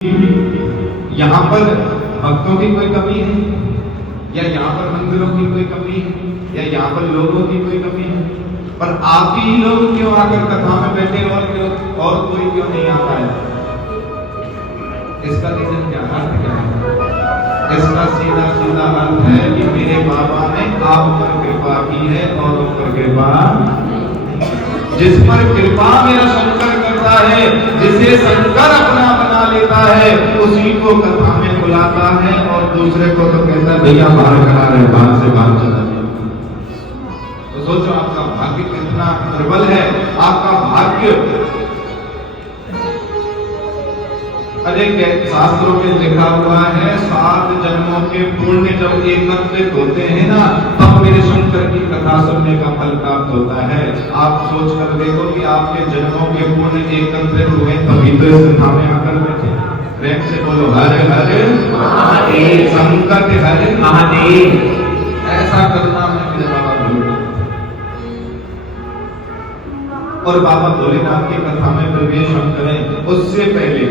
यहाँ पर भक्तों की कोई कमी है, या यहाँ पर मंदिरों की कोई कमी है, या यहाँ पर लोगों की कोई कमी है, पर आप ही लोग क्यों आकर कथा में बैठे और कोई क्यों नहीं आता है? इसका रीजन क्या है? इसका सीधा सीधा अर्थ है कि मेरे बाबा ने आप पर कृपा की है और उन पर कृपा, जिस पर कृपा मेरा शंकर करता है, जिसे शंकर अपना बना लेता है, उसी को कथा में बुलाता है और दूसरे को तो कहता है भैया बाहर करा रहे, बाहर से बाहर चला जाए। तो सोचो आपका भाग्य कितना प्रबल है, आपका भाग्य। अरे शास्त्रों में लिखा हुआ है 7 जन्मों के पुण्य जब एकत्रित होते हैं ना, तब मेरे शंकर की कथा सुनने का फल प्राप्त होता है। आप सोच कर देखो कि आपके जन्मों के पुण्य एकत्रित हुए तभी तो इस कथा में आकर बैठे। प्रेम से बोलो हर हर महादेव, संकट हर महादेव। ऐसा करना है मेरे बाबा भोलेनाथ। और बाबा भोलेनाथ की कथा में प्रवेश हम करें उससे पहले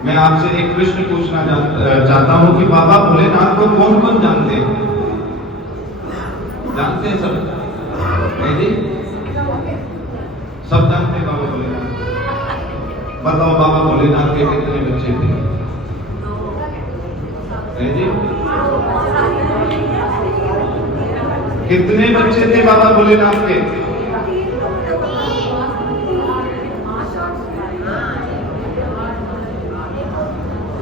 मैं आपसे एक प्रश्न पूछना चाहता हूं कि बाबा भोलेनाथ को कौन कौन जानते हैं? जानते हैं सब? जी सब जानते हैं बाबा भोलेनाथ। बताओ बाबा भोलेनाथ के कितने बच्चे थे? जी कितने बच्चे थे बाबा भोलेनाथ के?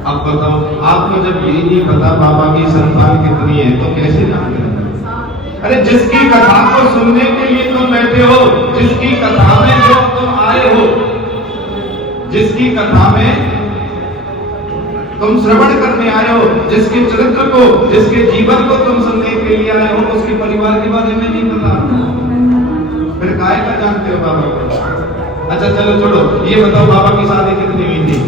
अब बताओ, आपको जब ये नहीं पता बाबा की संतान कितनी है तो कैसे जानते हैं? अरे जिसकी कथा को सुनने के लिए तुम बैठे हो, जिसकी कथा में जो तुम आए हो, जिसकी कथा में तुम श्रवण करने आए हो, जिसके चरित्र को, जिसके जीवन को तुम सुनने के लिए आए हो, उसके परिवार के बारे में नहीं पता, फिर काय का जानते हो बाबा को? अच्छा चलो छोड़ो, ये बताओ बाबा की शादी कितनी हुई थी?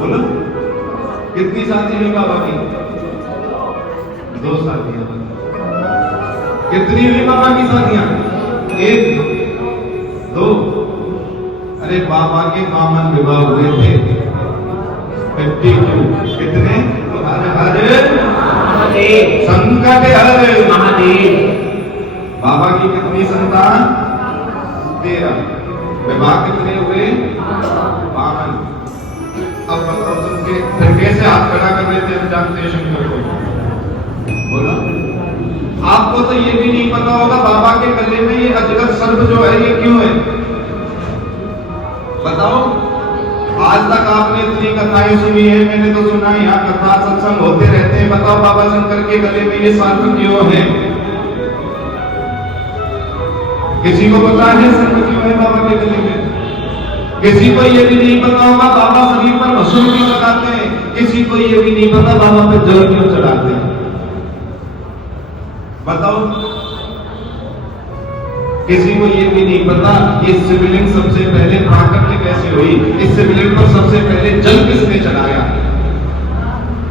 बोलो कितनी शादी हुई बाबा की? 2 शादियां। कितनी हुई बाबा की शादियां? 1 2। अरे बाबा के बामन विवाह हुए थे 52। कितने? हर हर महादेव, संकट हर महादेव। बाबा की कितनी संतान? 13। विवाह कितने हुए? 52। अब बताओ तुम फिर कैसे हाथ खड़ा कर रहे थे हम जानते हैं शंकर को? बोलो। आपको तो ये भी नहीं पता होगा बाबा के गले में ये अजगर सर्प जो है ये क्यों है? बताओ। आज तक आपने इतनी कथाएं सुनी है, मैंने तो सुना यहाँ कथा सत्संग होते रहते हैं। बताओ बाबा शंकर के गले में ये सर्प क्यों है? किसी को पता है सर्प क्यों है बाबा के गले में? किसी को ये भी नहीं पता होगा बाबा शरीर पर भस्म क्यों लगाते हैं? किसी को ये भी नहीं पता बाबा पर जल क्यों चढ़ाते हैं? बताओ। किसी को ये भी नहीं पता ये शिवलिंग सबसे पहले प्राकट्य कैसे हुई, इस शिवलिंग पर सबसे पहले जल किसने चढ़ाया?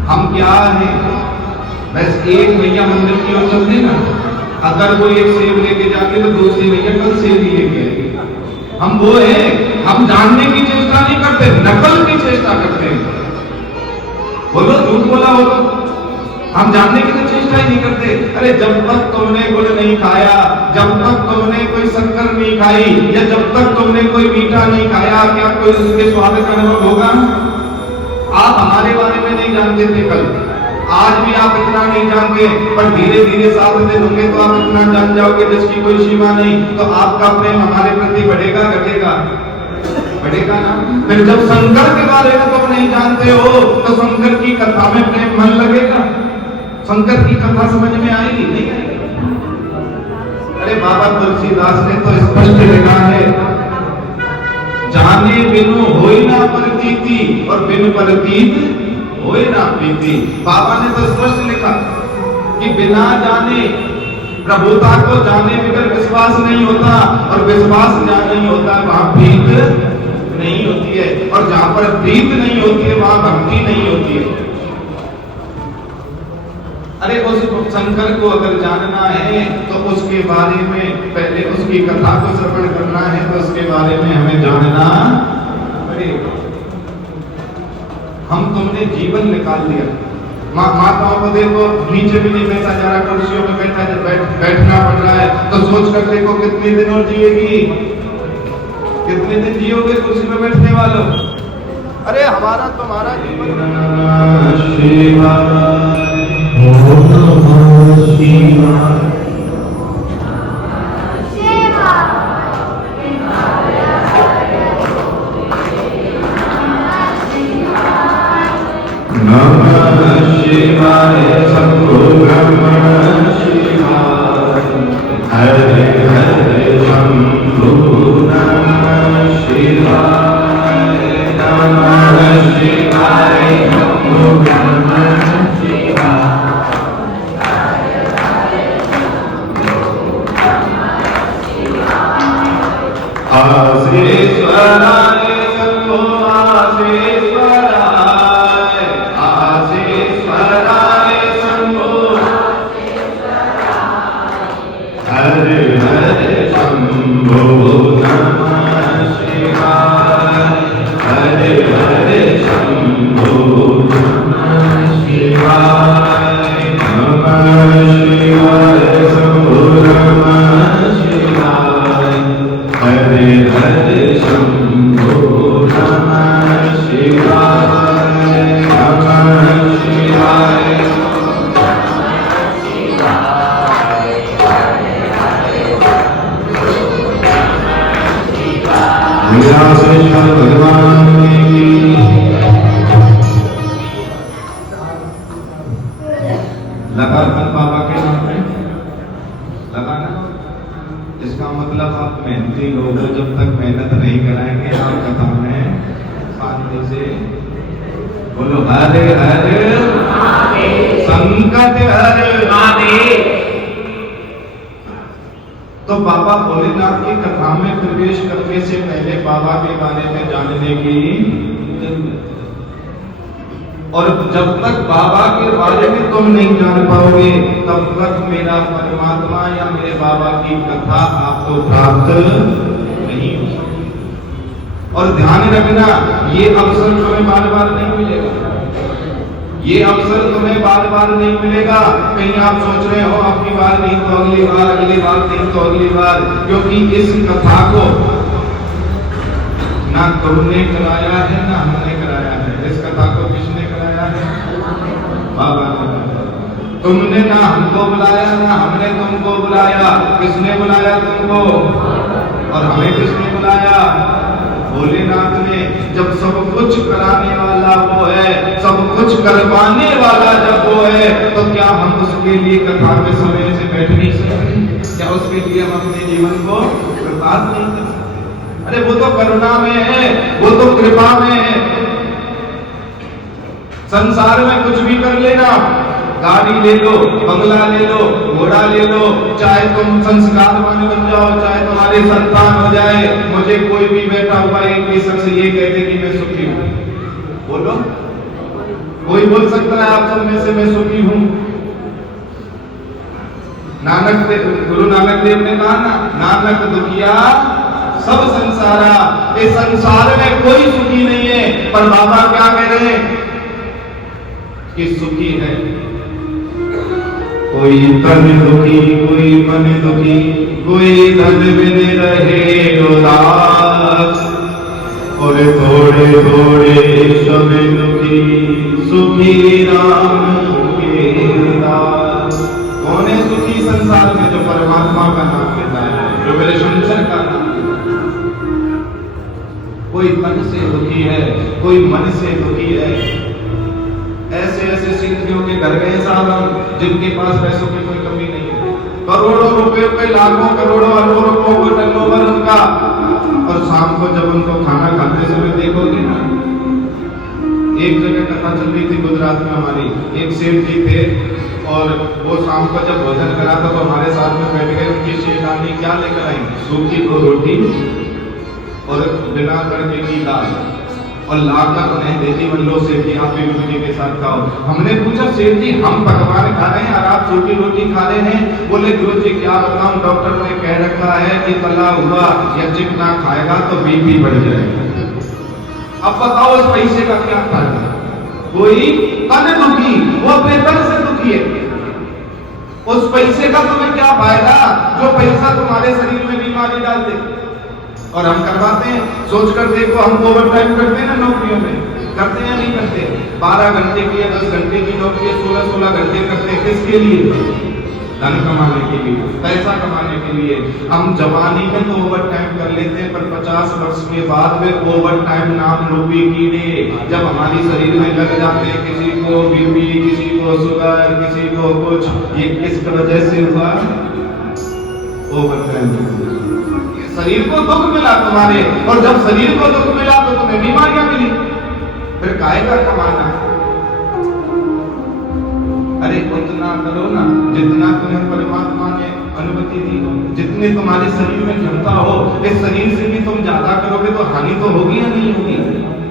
हम क्या है बस एक भैया मंदिर की ओर चलते ना, अगर वो एक सेब लेके जाके तो दूसरी भैया कल सेब ही लेके आएगी। हम वो है, हम जानने की चेष्टा नहीं करते, नकल की चेष्टा करते हैं। बोलो झूठ बोला हो तो हम जानने की तो चेष्टा ही नहीं करते। अरे जब तक तुमने गुड़ नहीं खाया, जब तक तुमने कोई शक्कर नहीं खाई, या जब तक तुमने कोई मीठा नहीं खाया, क्या कोई उसके स्वाद का अनुभव होगा? आप हमारे बारे में नहीं जानते थे कल, आज भी आप इतना नहीं जानते, पर धीरे धीरे 7 दिन होंगे तो आप इतना जान जाओगे जिसकी कोई सीमा नहीं। तो आपका प्रेम हमारे प्रति बढ़ेगा घटेगा? बढ़ेगा ना। फिर जब शंकर के बारे में तुम नहीं जानते हो तो शंकर की कथा में प्रेम मन लगेगा? शंकर की कथा समझ में आएगी? नहीं आएगी। अरे बाबा तुलसीदास ने तो स्पष्ट लिखा है, जाने बिनु होई ना प्रतीति और बिनु प्रतीत होए ना प्रीति। बाबा ने तो स्पष्ट लिखा कि बिना जाने, प्रभुता को जाने बगैर विश्वास नहीं होता, और विश्वास जहां नहीं होता वहां प्रीत नहीं होती है, और जहां पर प्रीत नहीं होती है वहां भक्ति नहीं होती है। अरे उस शंकर को अगर जानना है तो उसके बारे में पहले उसकी कथा को श्रवण करना है, तो उसके बारे में हमें जानना थे, हम तुमने जीवन निकाल दिया। माताओं को देखो नीचे भी नहीं बैठा जा रहा, कुर्सियों पे बैठना पड़ रहा है, तो सोच कर देखो कितने दिन और जिएगी, कितने दिन जियोगे कुर्सी पे बैठने वालों। अरे हमारा तुम्हारा जीवन शिवाय शंभो ब्रह्मण शिवाय हरे हरे शंभो नमः शिवाय नमः शिवाय शंभो ब्रह्मण शिवाय आसेश्वराय शंभो हरे हरे शंभो नमः शिवाय हरे हरे शंभो नमः शिवाय नमः शिवाय शंभो नमः शिवाय हरे हरे शंभो नमः शिवाय नमः शिवाय वीरासेश्वर भगवान की लगा बाबा के नाम पे लगाना। इसका मतलब आप मेहनती लोग हो, जब तक मेहनत नहीं कराएंगे आप कथा में शांति से बोलो हरे हरे संकट हरे महादेव। तो बाबा भोलेनाथ की कथा में प्रवेश करने से पहले बाबा के बारे में जानने की जरूरत है। और जब तक बाबा के बारे में तुम नहीं जान पाओगे तब तक मेरा परमात्मा या मेरे बाबा की कथा आपको प्राप्त नहीं हो सकती। और ध्यान रखना, ये अवसर तुम्हें बार बार नहीं मिलेगा, ये अवसर तुम्हें बार बार नहीं मिलेगा। कहीं आप सोच रहे हो आपकी बार नहीं तो अगली बार, अगली बार नहीं तो अगली बार, क्योंकि इस कथा को ना तुमने कराया है ना हमने कराया है। इस कथा को किसने कराया है? बाबा ने। तुमने ना हमको बुलाया ना हमने तुमको बुलाया। किसने बुलाया तुमको? और हमें किसने बुलाया? भोलेनाथ ने। जब सब कुछ कराने वाला वो है, सब कुछ करवाने वाला जब वो है, तो क्या हम उसके लिए कथा में समय से बैठ नहीं सकते? क्या उसके लिए हम अपने जीवन को बर्बाद नहीं कर सकते? अरे वो तो करुणा में है, वो तो कृपा में है। संसार में कुछ भी कर लेना, गाड़ी ले लो, बंगला ले लो, घोड़ा ले लो, चाहे तुम संस्कारवान बन जाओ, चाहे तुम्हारी संतान हो जाए, मुझे कोई भी बैठा हुआ एक भी शख्स ये कहते कि मैं सुखी हूं। बोलो, कोई बोल सकता है आप सब में से मैं सुखी हूं? गुरु नानक देव ने कहा ना, नानक दुखिया सब संसारा। इस संसार में कोई सुखी नहीं है। पर बाबा क्या कह रहे हैं कि सुखी है। कोई तन दुखी, कोई मन दुखी, कोई धन बिन रहे उदास, और थोड़े थोड़े सब दुखी, सुखी राम के दास। कौन है सुखी संसार में? जो परमात्मा का नाम लेता है, जो मेरे शंकर का नाम लेता है। कोई तन से दुखी है, कोई मन से दुखी है। ऐसे ऐसे सिद्धियों के घर गए साहब हम, जिनके पास पैसों की कोई कमी नहीं है, करोड़ों रुपए पे, लाखों करोड़ों अरबों रुपयों को टर्नओवर उनका, और शाम को जब उनको खाना खाते समय देखोगे ना, एक जगह कथा चल रही थी गुजरात में हमारी, एक सेठ जी थे और वो शाम को जब भोजन करा था तो हमारे साथ में बैठ गए। उनकी सेठानी क्या लेकर आई? सूखी 2 रोटी और बिना तड़के की दाल, और लाकर उन्हें देती। लो सेठ जी आप भी गुरु जी के साथ खाओ। हमने पूछा सेठ जी हम पकवान खा रहे हैं और आप सूखी रोटी खा रहे हैं? बोले गुरु जी क्या बताऊं, डॉक्टर ने कह रखा है कि तला हुआ या चिकना खाएगा तो बीपी बढ़ जाएगा। अब बताओ इस पैसे का क्या फायदा? कोई तन दुखी, वो अपने तन से दुखी है। उस पैसे का तुम्हें क्या फायदा जो पैसा तुम्हारे शरीर में बीमारी डाल दे? और हम करवाते हैं, सोच कर देखो, हम ओवर टाइम करते हैं ना नौकरियों में, करते हैं या नहीं करते? 12 घंटे की या 10 घंटे की नौकरी 16-16 घंटे करते हैं। किसके लिए? धन कमाने के लिए, पैसा कमाने के लिए। हम जवानी में तो ओवर टाइम कर लेते हैं, पर 50 वर्ष के बाद में ओवर टाइम नाम रूपी कीड़े जब हमारे शरीर में लग जाते हैं, किसी को बीपी, किसी को शुगर, किसी को कुछ, ये किस वजह से हुआ? Over time. शरीर को दुख मिला तुम्हारे, और जब शरीर को दुख मिला तो तुम्हें बीमारियां मिली। फिर काय का कमाना? अरे उतना करो ना जितना तुम्हें परमात्मा ने अनुमति दी हो, जितने तुम्हारे शरीर में क्षमता हो। इस शरीर से भी तुम ज्यादा करोगे तो हानि तो होगी या नहीं होगी?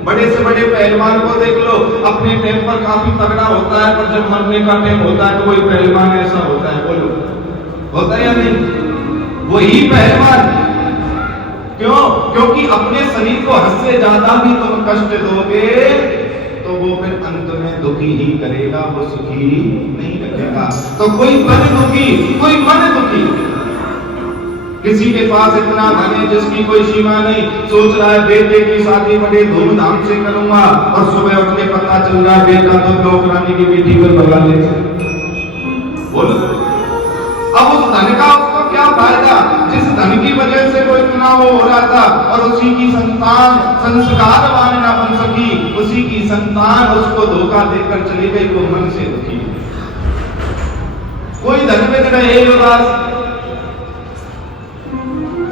बड़े से बड़े पहलवान को देख लो, अपने टाइम पर काफी तगड़ा होता है, पर जब मरने का टाइम होता है तो कोई पहलवान ऐसा होता है? बोलो, होता है या नहीं? वही पहलवान। क्यों? क्योंकि अपने शरीर को हद से ज्यादा भी तुम कष्ट दोगे तो वो फिर अंत में दुखी ही करेगा, वो सुखी नहीं रखेगा। तो कोई मन दुखी, कोई मन दुखी। किसी के पास इतना धन है जिसकी कोई सीमा नहीं, सोच रहा है बेटे की शादी बड़े धूमधाम से करूंगा, और सुबह उठ के पता चल रहा है बेटा तो नौकरानी की बेटी को भगा लेगा। बोलो, अब उस धन का उसको क्या फायदा जिस धन की वजह से वो इतना वो हो रहा था, और उसी की संतान संस्कारवान ना बन सकी, उसी की संतान उसको धोखा देकर चली गई, वो मन से दुखी। कोई धन में रहे उदास।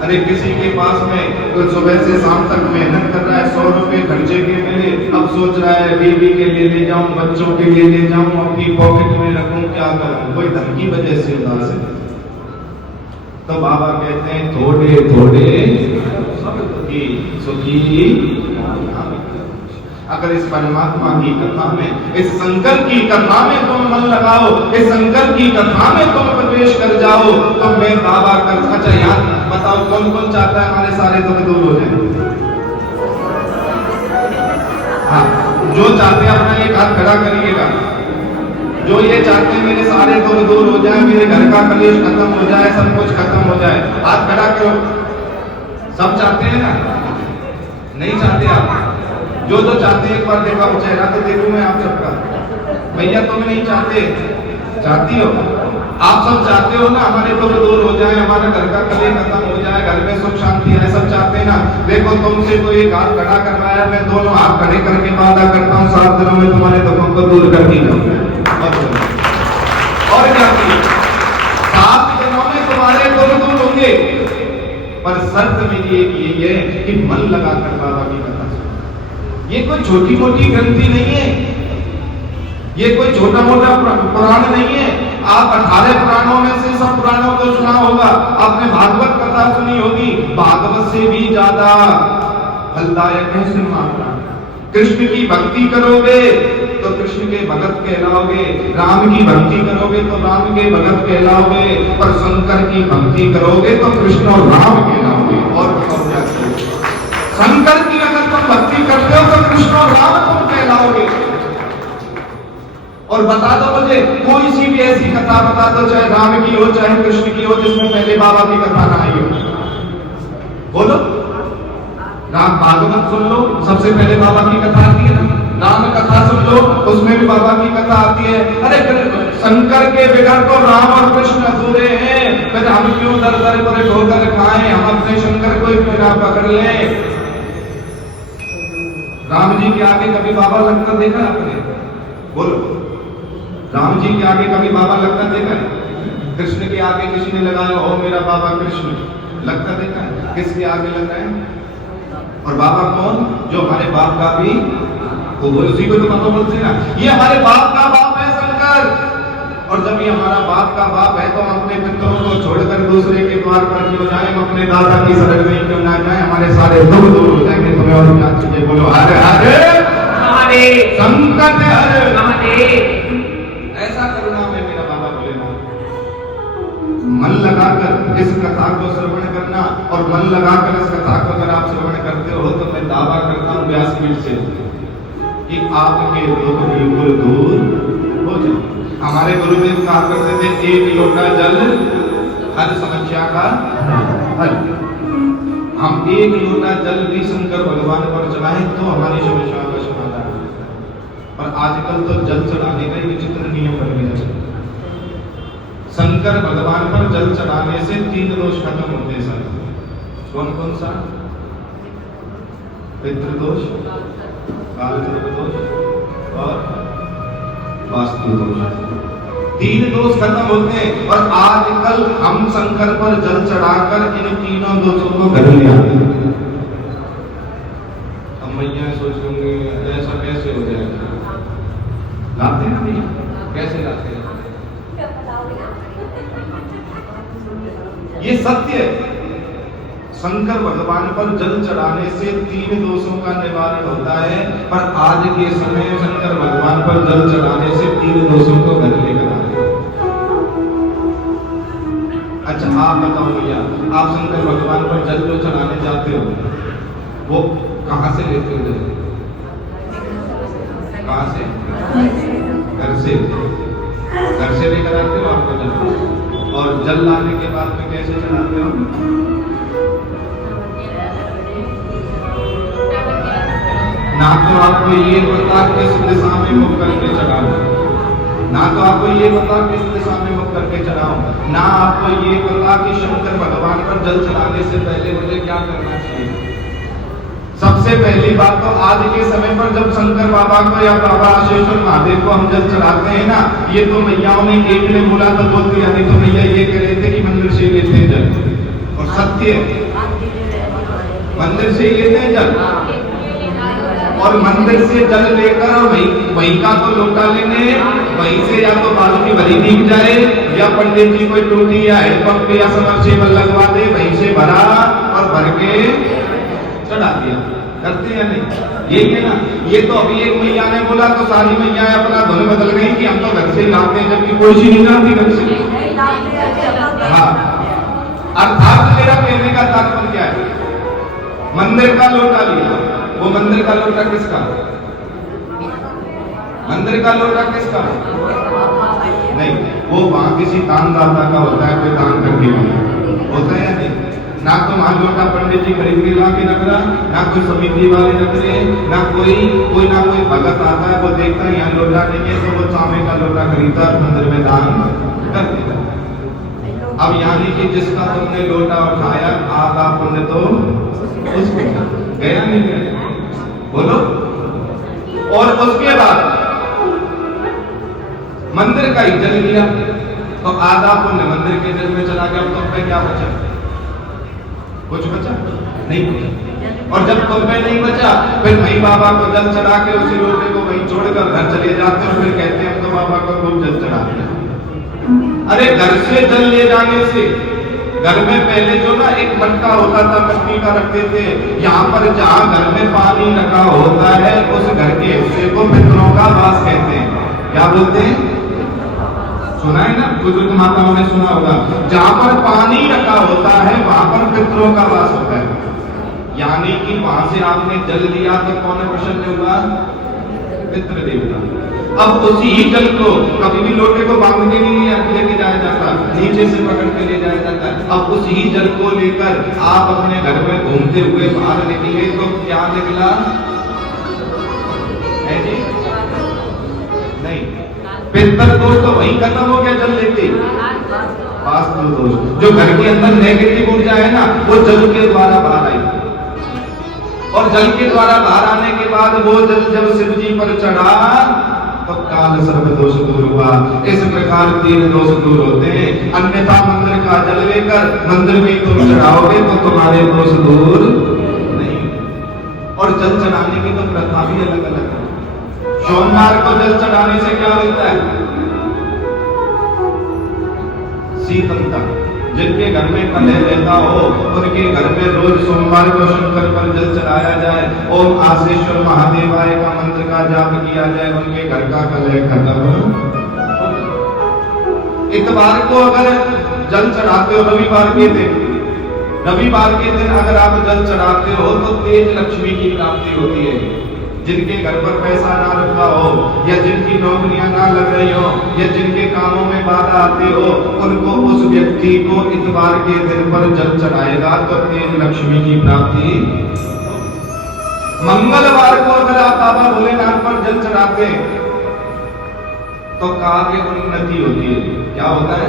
अरे किसी के पास में तो सुबह से शाम तक मेहनत कर रहा है, 100 रुपए खर्चे के मिले, अब सोच रहा है बीवी के लिए ले जाऊं, बच्चों के लिए ले जाऊं, अपनी पॉकेट में रखूं, क्या करूं? कोई धन की वजह से उदास है। तो बाबा कहते हैं थोड़े थोड़े सब दुखी, सुखी। अगर इस परमात्मा की कथा में, इस शंकर की कथा में तुम मन लगाओ, इस शंकर की कथा में तुम प्रवेश कर जाओ, तो मैं बाबा कर। अच्छा यार बताओ, कौन कौन चाहता है हमारे सारे दुख दूर हो जाए? हाँ, जो चाहते हैं अपना एक हाथ खड़ा करिएगा। जो ये चाहते हैं मेरे सारे दुख दूर हो जाए, मेरे घर का कलेश खत्म हो जाए, सब कुछ खत्म हो जाए, हाथ खड़ा करो। सब चाहते हैं ना? नहीं चाहते आप? जो चाहते हैं एक बार देखा वो चेहरा तो देखूं मैं आप सबका। भैया तुम नहीं चाहते? चाहती हो? आप सब चाहते हो ना हमारे दुख दूर हो जाए, हमारा घर का कलेश खत्म हो जाए, घर में सुख शांति है, सब चाहते हैं ना? देखो तुमसे तो एक हाथ खड़ा करवाया, मैं दोनों हाथ खड़े करके वादा करता हूँ 7 दिनों में तुम्हारे दुखों को दूर कर दी जाऊंगा। और क्या? 7 दिनों में तुम्हारे दुख दूर होंगे, पर शर्त मेरी एक यही है कि मन लगाकर बाबा की कथा। ये कोई छोटी मोटी ग्रंथि नहीं है, ये कोई छोटा मोटा पुराण नहीं है। आप 18 पुराणों में से सब पुराणों को सुना होगा, आपने भागवत कथा सुनी होगी, भागवत से भी ज्यादा फलदायक है सिंहासन। कृष्ण की भक्ति करोगे तो कृष्ण के भगत कहलाओगे, राम की भक्ति करोगे तो राम के भगत कहलाओगे, पर शंकर की भक्ति करोगे तो कृष्ण और राम कहलाओगे। और शंकर की अगर तुम भक्ति करते हो तो कृष्ण और राम तुम कहलाओगे। और बता दो मुझे कोई सी भी ऐसी कथा बता दो, चाहे राम की हो चाहे कृष्ण की हो, जिसमें पहले बाबा की कथा ना आई हो। बोलो, राम भागवत सुन लो, सबसे पहले बाबा की कथा आती है ना। राम कथा सुन लो, उसमें भी बाबा की कथा आती है। अरे शंकर के बिगड़ तो राम और कृष्ण अधूरे हैं, फिर हम क्यों दर दर पर ठोकर खाएं? हम अपने शंकर को ही बिना पकड़ लें। राम जी के आगे कभी बाबा लगता देखा आपने? बोलो, राम जी के आगे कभी बाबा लगता देखा है? कृष्ण के आगे किसी ने लगाया हो मेरा बाबा कृष्ण लगता देखा है? किसके आगे लग रहा है? और बाबा कौन? जो हमारे बाप का भी, तो वो उसी को तो बाबा बोलते हैं ना, ये हमारे बाप का बाप है शंकर। और जब ये हमारा बाप का बाप है तो हम अपने पितरों को छोड़कर दूसरे के द्वार पर क्यों जाए, हम अपने दादा की शरण में क्यों ना जाए? हमारे सारे दुख दूर हो जाएंगे। तुम्हें और क्या चाहिए? बोलो हरे हरे महादेव, संकट हरे महादेव। ऐसा करुणा में मेरा बाबा भोलेनाथ। मन लगाकर इस कथा को श्रवण करना, और मन लगाकर इस कथा को अगर आप श्रवण करते हो तो मैं दावा करता हूं व्यासपीठ से कि आपके दुख बिल्कुल दूर हो जाए। हमारे गुरुदेव कहा करते थे एक लोटा जल हर समस्या का हल। हम एक लोटा जल भी शंकर भगवान पर चढ़ाएं तो हमारी समस्याओं का समाधान है। पर आजकल तो जल चढ़ाने का ही विचित्र नियम बन गया। शंकर भगवान पर जल चढ़ाने से 3 दोष खत्म होते हैं सर। कौन कौन सा? पितृदोष, कालसर्प दोष और वास्तु दोष। 3 दोष खत्म होते हैं। और आजकल हम शंकर पर जल चढ़ाकर इन तीनों दोषों को घर ले आते हैं। अब मैया सोच लूंगी ऐसा कैसे हो जाएगा? लाते हैं भैया, कैसे लाते हैं? ये सत्य है। शंकर भगवान पर जल चढ़ाने से 3 दोषों का निवारण होता है। पर आज के समय शंकर भगवान पर जल चढ़ाने से 3 दोषों को घर लेकर आ रहे। अच्छा आप बताओ भैया, आप शंकर भगवान पर जल जो चढ़ाने जाते हो वो कहां से लेते हो? कहां से? घर से। घर से लेकर आते हो आपको जल। और जल लाने के बाद में कैसे चढ़ाते हो? ना तो आपको ये पता किस दिशा में मुख करके चढ़ाओ, ना तो आपको ये पता किस दिशा में मुख करके चढ़ाओ, ना आपको ये पता कि शंकर भगवान पर जल चढ़ाने से पहले मुझे क्या करना चाहिए। सबसे पहली बात तो आज के समय पर जब शंकर बाबा को या बाबा आशेश्वर महादेव को हम जल चढ़ाते हैं ना, ये तो मैयाओं ने एक ने बोला तो बोल दिया, नहीं तो मैया ये कह रहे थे कि मंदिर से लेते हैं जल। और सत्य मंदिर से ही लेते हैं जल। और मंदिर से जल लेकर वहीं का तो लोटा लेने, वहीं से या तो बाल्टी भरी दिख जाए या पंडित जी कोई टूटी या हेडपंप या सबमर्सिबल लगवा दे, वहीं से भरा और भर के चढ़ा दिया। करते हैं नहीं? यही है ना। ये तो अभी एक मैया ने बोला तो सारी मैया अपना धुन बदल गई कि हम तो घर से ही लाते हैं, जबकि कोई सी नहीं लाती घर से। हाँ, अर्थात मेरा कहने का तात्पर्य क्या है? मंदिर का लोटा लिया, वो मंदिर का लोटा किसका? मंदिर का लोटा किसका? नहीं, वो वहां किसी दानदाता का होता है, कोई दान करके होता है नहीं। ना तो वहां लोटा पंडित जी खरीद के ला के रख रहा, ना कोई समिति वाले रख रहे, ना कोई भगत आता है वो देखता है यहाँ लोटा नहीं है तो वो चांदी का लोटा खरीदता है, मंदिर में दान कर देता। अब यानी कि जिसका तुमने लोटा उठाया आधा पुण्य तो उसको गया नहीं गया? बोलो। और उसके बाद मंदिर का ही जल लिया तो आधा पुण्य मंदिर के जल में चला गया। अब तुम पे क्या बचा? कुछ बचा नहीं बचा। और जब तुम पे नहीं बचा फिर वही बाबा को जल चढ़ा के उसी लोटे को वहीं छोड़कर घर चले जाते हो, फिर कहते हैं तो बाबा को खूब जल चढ़ा दिया। अरे घर से जल ले जाने से, घर में पहले जो ना एक मटका होता था मिट्टी का रखते थे, यहाँ पर जहाँ घर में पानी रखा होता है उस घर के हिस्से को पितरों का वास कहते हैं। क्या बोलते हैं? सुना है ना, बुजुर्ग माताओं ने सुना होगा। जहाँ पर पानी रखा होता है वहां पर पितरों का वास होता है। यानी कि वहां से आपने जल लिया तो कौन प्रसन्न होगा? पितृ देवता। अब उसी ही जल को कभी भी लोटे को बांध के नहीं लेके जाया जाता, नीचे से पकड़ के ले जाया जाता है। अब उसी ही जल को लेकर आप अपने घर में घूमते हुए बाहर निकले तो क्या निकला है जी? नहीं, पितर दोष तो वही खत्म हो गया जल लेते। वास्तु दोष, जो घर के अंदर नेगेटिव ऊर्जा है ना वो जल के द्वारा बाहर आई, और जल के द्वारा बाहर आने के बाद वो जल जब शिव जी पर चढ़ा तो काल सर्व दोष दूर हुआ। इस प्रकार 3 दोष दूर होते हैं। अन्यथा मंदिर का जल लेकर मंदिर में तुम चढ़ाओगे तो तुम्हारे दोष दूर नहीं। और जल चढ़ाने की तो प्रथा भी अलग अलग है। सोमवार को जल चढ़ाने से क्या होता है? शीतलता। जिनके घर में कलह रहता हो उनके घर में रोज सोमवार को शंकर पर जल चढ़ाया जाए, ओम आशेश्वर महादेवाय का मंत्र का जाप किया जाए, उनके घर का कलह खत्म हो। इतवार को अगर जल चढ़ाते हो रविवार के दिन, रविवार के दिन अगर आप जल चढ़ाते हो तो तेज लक्ष्मी की प्राप्ति होती है। जिनके घर पर पैसा ना रखा हो, या जिनकी नौकरियां ना लग रही हो, या जिनके कामों में बाधा आती हो, उनको उस व्यक्ति को इतवार के दिन पर जल चढ़ाएगा तो तेज लक्ष्मी की प्राप्ति। मंगलवार को अगर आप बाबा भोलेनाथ पर जल चढ़ाते हैं तो कार्य उन्नति होती है। क्या होता है?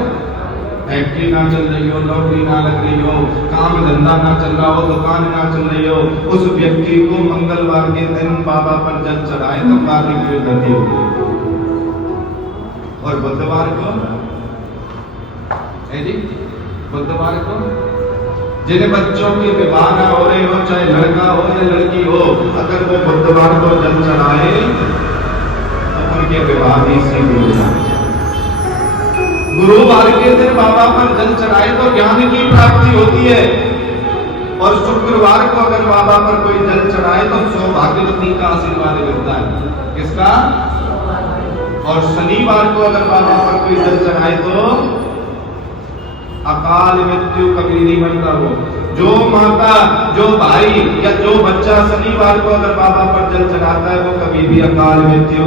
फैक्ट्री ना चल रही हो, नौकरी ना लग रही हो, काम धंधा ना चल रहा हो, दुकान ना चल रही हो, उस व्यक्ति को मंगलवार के दिन बाबा पर जल चढ़ाए तो कार्य की उन्नति होगी। और बुधवार को है जी, बुधवार को जिन बच्चों के विवाह ना हो रहे हो, चाहे लड़का हो या लड़की हो, अगर वो बुधवार को जल चढ़ाए तो उनके विवाह भी सिद्ध हो जाए। गुरुवार के दिन बाबा पर जल चढ़ाए तो ज्ञान की प्राप्ति होती है। और शुक्रवार को अगर बाबा पर कोई जल चढ़ाए तो सौभाग्यवती का आशीर्वाद मिलता है। किसका? और शनिवार को अगर बाबा पर कोई जल चढ़ाए तो अकाल मृत्यु कभी नहीं बनता। हो जो माता, जो भाई या जो बच्चा शनिवार को अगर बाबा पर जल चढ़ाता है वो कभी भी अकाल मृत्यु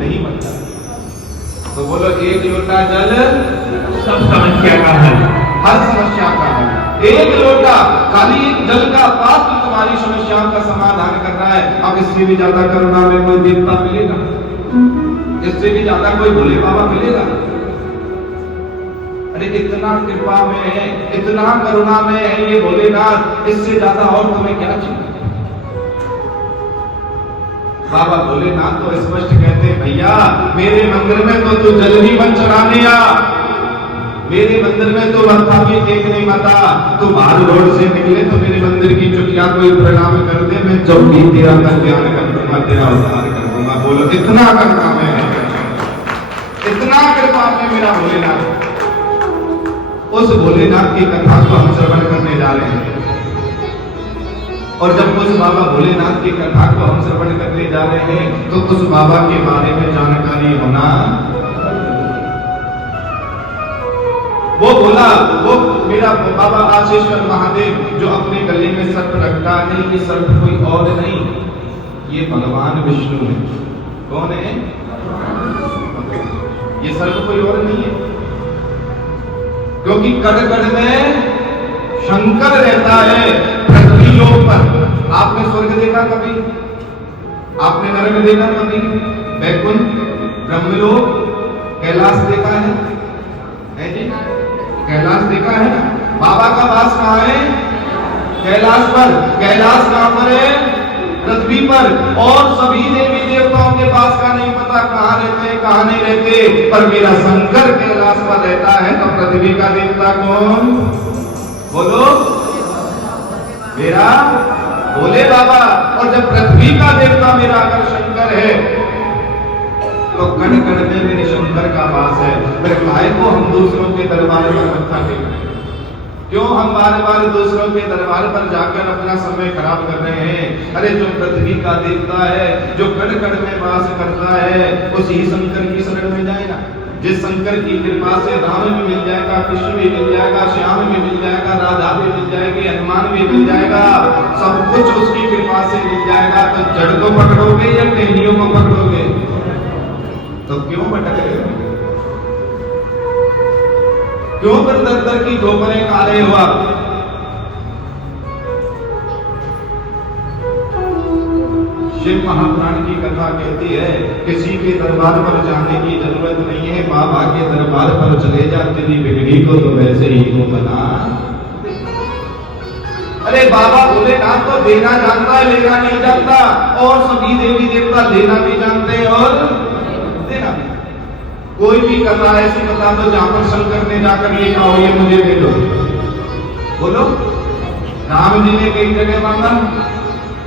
नहीं बनता। तो बोलो, एक लोटा जल सब समस्या का हल, हर समस्या का हल। एक लोटा खाली जल का पात्र तुम्हारी समस्याओं का समाधान कर रहा है। अब इससे भी ज्यादा करुणा में कोई देवता मिलेगा? इससे भी ज्यादा कोई भोले बाबा मिलेगा? अरे इतना कृपा में है, इतना करुणा में है ये भोलेनाथ, इससे ज्यादा और तुम्हें क्या चाहिए? बाबा भोलेनाथ तो स्पष्ट कहते हैं, भैया मेरे मंदिर में तो तू जल भी मत चढ़ाने आ, मेरे मंदिर में तो मत्था भी देखने मत आ, तू बाहर रोड से निकले तो मेरे मंदिर की चुटिया कोई प्रणाम कर दे, मैं जब भी तेरा कल्याण कर दूंगा, तेरा उद्धार कर दूंगा। बोलो, इतना कृपा में है, इतना कृपा में मेरा भोलेनाथ। उस भोलेनाथ की कथा को हम श्रवण करने जा रहे हैं। और जब उस बाबा भोलेनाथ की कथा को हम श्रवण करने जा रहे हैं तो उस बाबा के बारे में जानकारी होना। वो बोला, वो मेरा बाबा आशीश्वर महादेव जो अपने गले में सर्प रखता है, ये सर्प कोई और नहीं, ये भगवान विष्णु है। कौन है? ये सर्प कोई और नहीं है, क्योंकि कड़ कड़ में शंकर रहता है। पृथ्वी लोक पर आपने स्वर्ग देखा कभी? आपने नरक देखा कभी? वैकुंठ, ब्रह्मलोक, कैलाश देखा है जी? कैलाश देखा है ना? बाबा का वास कहाँ है? कैलाश पर। कैलाश कहाँ पर है? पृथ्वी पर। और सभी देवी देवताओं के पास का नहीं पता कहाँ रहते हैं, कहाँ नहीं रहते, पर मेरा शंकर कैलाश पर रहता है। तो पृथ्वी का देवता कौन? बोलो, मेरा भोले बाबा। और जब पृथ्वी का देवता मेरा अगर शंकर है तो कण कण में मेरे शंकर का वास है। फिर काहे को हम दूसरों के दरबार पर मत्था टेकते हैं? क्यों हम बार बार दूसरों के दरबार पर जाकर अपना समय खराब कर रहे हैं? अरे जो पृथ्वी का देवता है, जो कण कण में वास करता है, उसी शंकर की शरण में जाएगा। जिस शंकर की कृपा से राम भी मिल जाएगा, कृष्ण भी मिल जाएगा, श्याम भी मिल जाएगा, राधा भी मिल जाएगी, हनुमान भी मिल जाएगा, सब कुछ उसकी कृपा से मिल जाएगा। तो जड़ को पकड़ोगे या टहनियों को पकड़ोगे? तो क्यों भटक रहे हो? क्यों फिर दर दर की ठोकरें खा रहे हो आप? शिव महापुराण की कथा कहती है, किसी के दरबार पर जाने की जरूरत नहीं है, बाबा के दरबार पर चले जा, तेरी बिगड़ी को तो वैसे ही को बना। अरे बाबा भोलेनाथ तो देना जानता है, लेना नहीं जानता। और सभी देवी देवता लेना भी जानते हैं और देना भी। कोई भी कथा ऐसी कथा तो जहां पर शंकर ने जाकर लिखा हो ये मुझे दे दो, बोलो। राम जी ने कई जगह मांगा,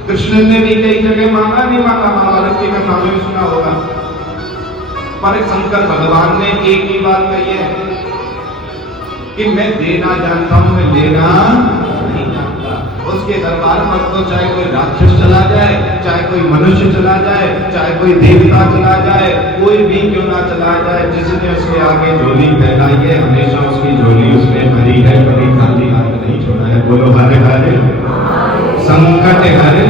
कृष्ण ने भी कई जगह मांगा, नहीं मांगा? महाभारत की कथा में सुना होगा। पर शंकर भगवान ने एक ही बात कही है कि मैं देना जानता हूं, मैं लेना नहीं जानता। उसके दरबार पर तो चाहे कोई राक्षस चला जाए, चाहे कोई मनुष्य चला जाए, चाहे कोई देवता चला जाए, कोई भी क्यों ना चला जाए, जिसने उसके आगे झोली फैलाई है हमेशा उसकी झोली उसने भरी है, कभी खाली हाथ नहीं छोड़ा है। बोलो हरे हरे संकट हरे।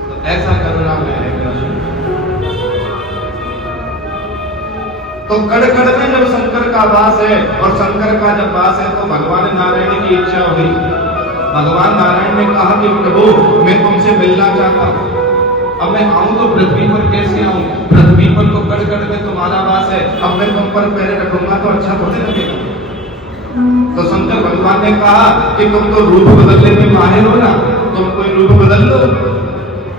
तो ऐसा करुणा में है कृष्ण। तो कड़ कड़ में जब शंकर का वास है और शंकर का जब वास है तो भगवान नारायण की इच्छा हुई। भगवान नारायण ने कहा कि प्रभु मैं तुमसे मिलना चाहता हूं, अब मैं आऊं तो पृथ्वी पर कैसे आऊं? पृथ्वी पर तो कड़ कड़ में तुम्हारा वास है, अब मैं तुम पर पैर रखूंगा तो अच्छा थोड़े लगेगा। तो शंकर भगवान ने कहा कि तुम तो रूप बदलने में माहिर हो ना, तुम कोई रूप बदल लो।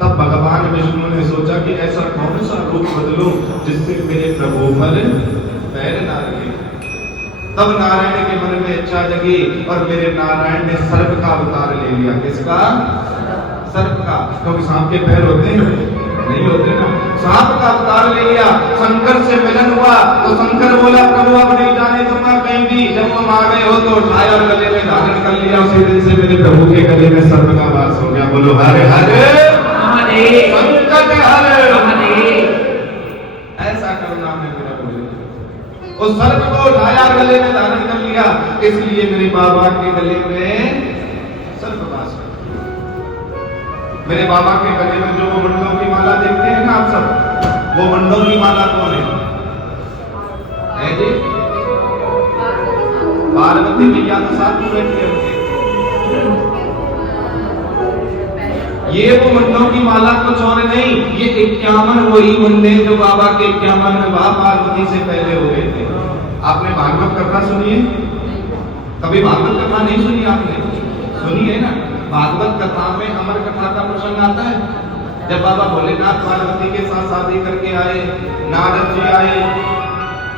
तब भगवान विष्णु ने सोचा कि ऐसा कौन सा रूप बदलूं जिससे मेरे प्रभु पर पैर ना लगे। तब नारायण के मन में इच्छा जगी और मेरे नारायण ने सर्प का अवतार ले लिया। किसका? सर्प का। क्योंकि सांप के पैर होते हैं? नहीं होते ना। सांप का अवतार ले लिया। शंकर से मिलन हुआ तो शंकर बोला प्रभु अब नहीं जाने दूंगा कहीं भी, जब तुम आ गए हो तो उठाए और गले में धारण कर लिया। उसी दिन से मेरे प्रभु के गले में सर्प का वास हो गया। बोलो हरे हरे संकट हरे। ऐसा करुणा में मेरा बोले उस सर्प को उठाया गले में धारण कर लिया, इसलिए मेरे बाबा के गले में सर्पवास। मेरे बाबा के गले में जो वो मंडलों की माला देखते हैं ना आप सब, वो मंडलों की माला कौन है जी? पार्वती मैया तो साथ में बैठी है। ये वो मंडलों की माला कुछ और नहीं, ये 51 वही मंडे जो बाबा के 51 विवाह पार्वती से पहले हो गए थे। आपने भागवत कथा सुनी है? कभी भागवत कथा नहीं सुनी आपने? सुनी है ना? भागवत कथा में अमर कथा का प्रसंग आता है। जब बाबा भोलेनाथ पार्वती के साथ शादी करके आए, नारद जी आए,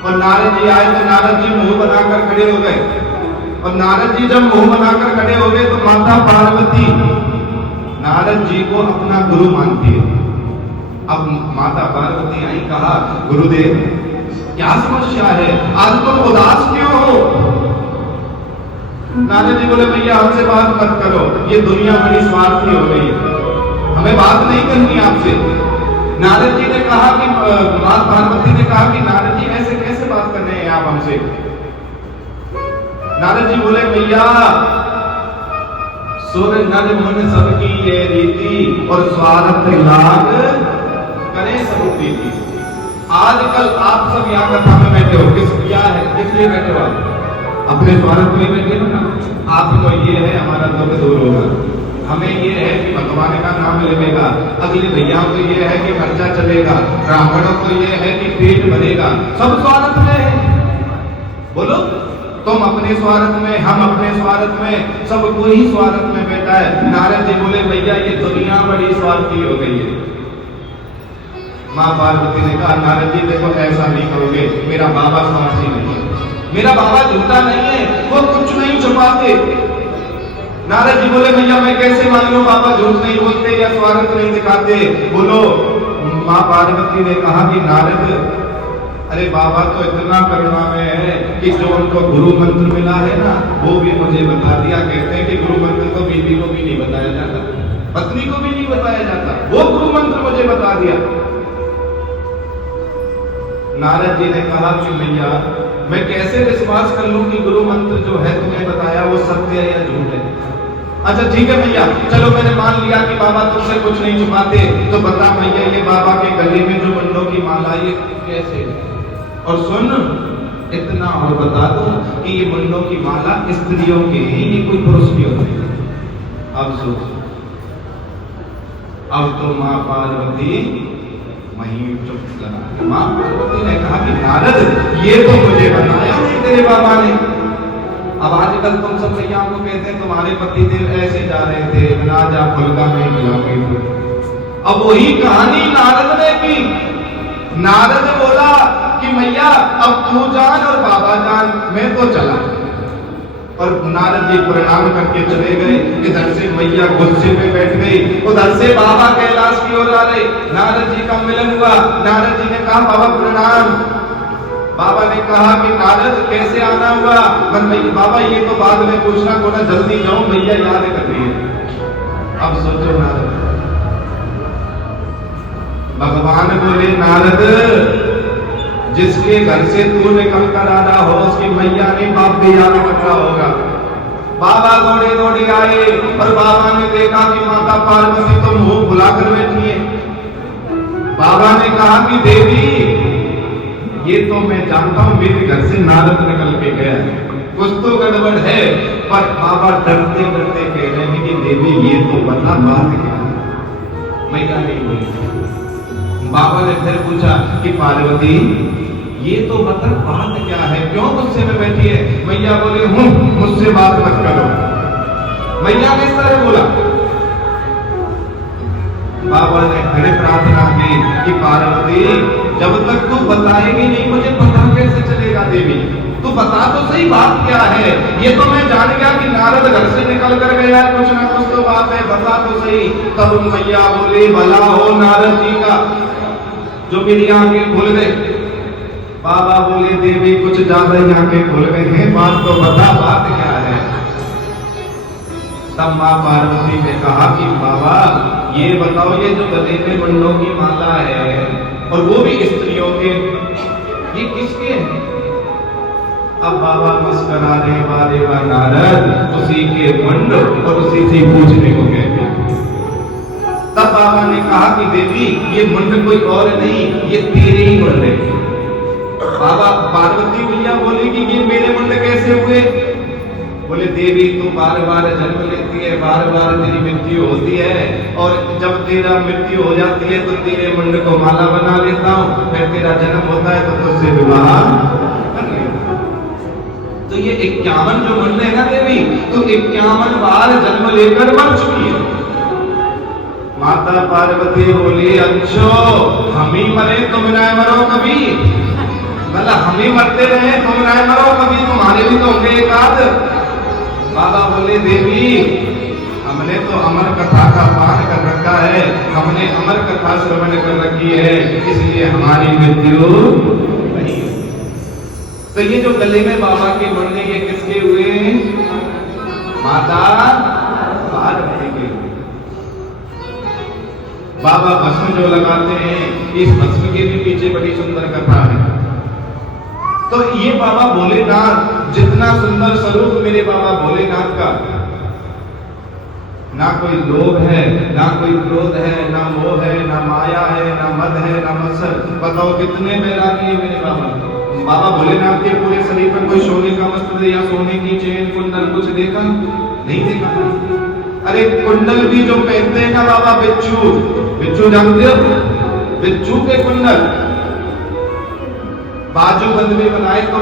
और नारद जी आए तो नारद जी मुंह बनाकर खड़े हो गए। और नारद जी जब मुंह बनाकर खड़े हो गए तो माता पार्वती नारद जी को अपना गुरु मानती है। अब माता पार्वती आई, कहा गुरुदेव क्या समस्या है, आज तुम उदास क्यों हो? नारद जी बोले भैया हमसे बात मत करो, ये दुनिया बड़ी स्वार्थी हो गई है, हमें बात नहीं करनी आपसे। नारद जी ने कहा कि माता पार्वती ने कहा कि नारद जी ऐसे कैसे बात कर रहे हैं आप हमसे? नारद जी बोले भैया सुर नर मुनि सबकी ये रीति और स्वार्थ लाग करे सब प्रीति। आजकल आप सब यहाँ कथा में बैठे हो, किस लिए बैठे हो? अपने स्वार्थ में बैठे हो ना। आपको ये है हमारा दुख दूर होगा, हमें ये है कि भगवान का नाम लेगा, अगले भैया को ये है कि खर्चा चलेगा, ब्राह्मणों को ये है कि पेट भरेगा। सब स्वार्थ में है। बोलो तुम अपने स्वार्थ में, हम अपने स्वार्थ में, सब कोई स्वार्थ में बैठा है। नारद जी बोले भैया ये दुनिया बड़ी स्वार्थी हो गई है। माँ पार्वती ने कहा नारद जी देखो ऐसा नहीं करोगे, मेरा बाबा स्वार्थी नहीं है, मेरा बाबा झूठा नहीं है, वो कुछ नहीं छुपाते। नारद जी बोले भैया मैं कैसे मान लूं बाबा झूठ नहीं बोलते या स्वार्थ नहीं दिखाते? बोलो माँ पार्वती ने कहा कि नारद अरे बाबा तो इतना करुणा में है कि जो उनको गुरु मंत्र मिला है ना वो भी मुझे बता दिया। कहते हैं कि गुरु मंत्र तो बीवी को भी नहीं बताया जाता, पत्नी को भी नहीं बताया जाता, वो गुरु मंत्र मुझे बता दिया। नारद जी ने कहा कि भैया मैं कैसे विश्वास कर लूं कि गुरु मंत्र जो है तुम्हें बताया वो सत्य है या झूठ है? अच्छा ठीक है भैया, चलो मैंने मान लिया कि बाबा तुमसे कुछ नहीं छुपाते, तो बता भैया ये बाबा के गले में जो मंडलों की माला ये कैसे? और सुन इतना और बता दो कि ये मुंडों की माला स्त्रियों के ही, ये कोई पुरुष की होती है। अब सोच, अब तो माँ पार्वती वहीं चुप लगा। माँ पार्वती ने कहा कि नारद ये तो मुझे बताया नहीं तेरे बाबा ने। अब आजकल तुम सब भैया को कहते हैं तुम्हारे पति देव ऐसे जा रहे थे, ना जा फुलका में मिलाओगे। अब वही कहानी नारद ने की। नारद बोला कि मैया अब तू जान और बाबा जान, मैं तो चला। और नारद जी प्रणाम करके चले गए। इधर से मैया गुस्से पे बैठ गई, उधर से बाबा कैलाश की ओर आ रहे। नारद जी का मिलन हुआ। नारद जी ने कहा बाबा प्रणाम। बाबा ने कहा कि नारद कैसे आना हुआ? बाबा ये तो बाद में पूछना, को ना जल्दी जाऊं, भैया याद कर रही है। अब सोचो नारद, भगवान बोले नारद, जिसके घर से तू निकल कर आना हो उसकी मैया ने बाप भी याद रखा होगा। बाबा दौड़े दौड़े आए और बाबा ने देखा कि माता पार्वती तो मुंह बुलाकर बैठी है। बाबा ने कहा कि देवी, ये तो मैं जानता हूं मेरे घर से नारद निकल के गया है, कुछ तो गड़बड़ है। पर बाबा डरते डरते कह रहे हैं कि देवी ये तो बता बात क्या है। मैया नहीं बोली। बाबा ने फिर पूछा कि पार्वती ये तो बता बात क्या है, क्यों गुस्से में बैठी है? मैया बोले हूं, मुझसे बात मत करो। मैया ने इस तरह बोला। बाबा ने फिर प्रार्थना की कि पार्वती जब तक तू बताएगी नहीं मुझे पता कैसे चलेगा? देवी तू बता तो सही बात क्या है। ये तो मैं जान गया कि नारद घर से निकल कर गया, कुछ ना कुछ तो बात है, बता तो सही। तब मैया बोली भला हो नारद जी का जो मेरी आंखें खुल गई। बाबा बोले देवी कुछ ज्यादा ही आंखें खुल गई हैं, बात तो बता बात क्या है। तब मां पार्वती ने कहा कि बाबा ये बताओ, ये जो गले में मुंडों की माला है और वो भी स्त्रियों के, ये किसके हैं? अब बाबा मुस्कुरा रहे, वारे वाह नारद, उसी के मुंड और उसी से पूछने को कहते हैं। तब बाबा ने कहा कि देवी ये मुंड कोई और नहीं, ये तेरे ही मुंड है। बाबा पार्वती भैया बोले कि ये मेरे मुंड कैसे हुए? बोले देवी तू बार बार जन्म लेती है, बार बार तेरी मृत्यु होती है, और जब तेरा मृत्यु हो जाती है तो तेरे मुंड को माला बना लेता हूँ, फिर तेरा जन्म होता है तो तुझसे विवाह कर लेता हूं। तो ये 51 जो मुंड है ना देवी, तो 51 बार जन्म लेकर मर चुकी है। माता पार्वती बोली अच्छो हम ही मरे तुम ना मरो कभी, मतलब हम ही मरते रहे तुम ना मरो कभी, तुम्हारे भी तो होंगे एक आध। बाबा बोले देवी हमने तो अमर कथा का पान कर रखा है, हमने अमर कथा श्रवण कर रखी है, इसलिए हमारी मृत्यु नहीं है। तो ये जो गले में बाबा के मुंडे ये किसके हुए? माता पार्वती के हुए। बाबा भस्म जो लगाते हैं, इस भस्म के भी पीछे बड़ी सुंदर कथा है। तो ये बाबा भोलेनाथ, जितना सुंदर स्वरूप मेरे बाबा भोलेनाथ का, ना कोई लोभ है, ना कोई क्रोध है, ना मोह है, ना माया है, ना मद है, ना मत्सर। बताओ कितने बैरागी है मेरे बाबा। बाबा भोलेनाथ के पूरे शरीर पर कोई सोने का वस्त्र या सोने की चेन कुंडल कुछ देखा? नहीं देखा। अरे कुंडल भी जो पहनते हैं ना बाबा, बिच्छू, बिच्छू जानते हो? बिच्छू के कुंडल बाजूबंद में बनाए तो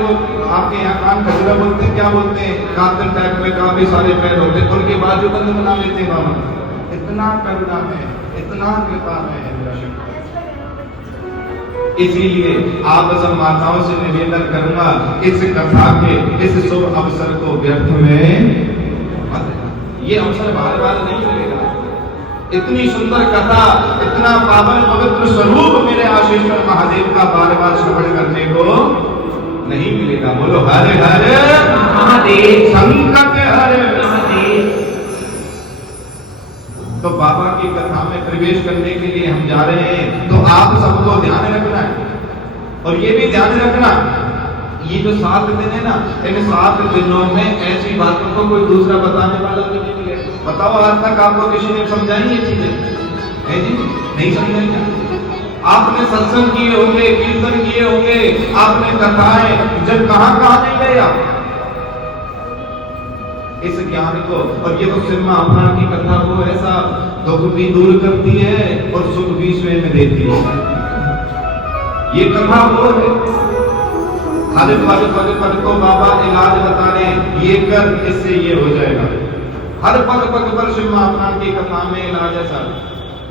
आपके यहाँ कान खजरा बोलते हैं, क्या बोलते हैं, कातल टाइप में काफी सारे पैर होते हैं, उनके बाजूबंद बना लेते हैं बाबा। इतना करुणा है, इतना कृपा है। इसीलिए आप सब माताओं से निवेदन करूंगा, इस कथा के इस शुभ अवसर को व्यर्थ में मत, ये अवसर बार बार नहीं मिलेगा। इतनी सुंदर कथा, इतना पावन पवित्र स्वरूप मेरे आशीश्वर महादेव का बार बार श्रवण करने को नहीं मिलेगा। बोलो हर हर महादेव, संकट हर महादेव। तो बाबा की कथा में प्रवेश करने के लिए हम जा रहे हैं, तो आप सबको ध्यान रखना है। और ये भी ध्यान रखना, ये जो 7 दिन है ना, इन 7 दिनों में ऐसी बातों को कोई दूसरा बताने वाला भी नहीं मिलेगा। बताओ आज तक आपको किसी ने समझाई ये चीजें? है जी? नहीं समझाई। आपने सत्संग किए होंगे, कीर्तन किए होंगे, आपने कथाएं, जब कहां नहीं गए आप इस ज्ञान को। और ये तो सिम्मा अपना की कथा को ऐसा दुख भी दूर करती है और सुख भी स्वयं देती है। ये कथा वो है, हर पग को बाबा इलाज बता रहे, ये कर इससे ये हो जाएगा। हर पग पर शिव महापुराण की कथा में इलाज है सर,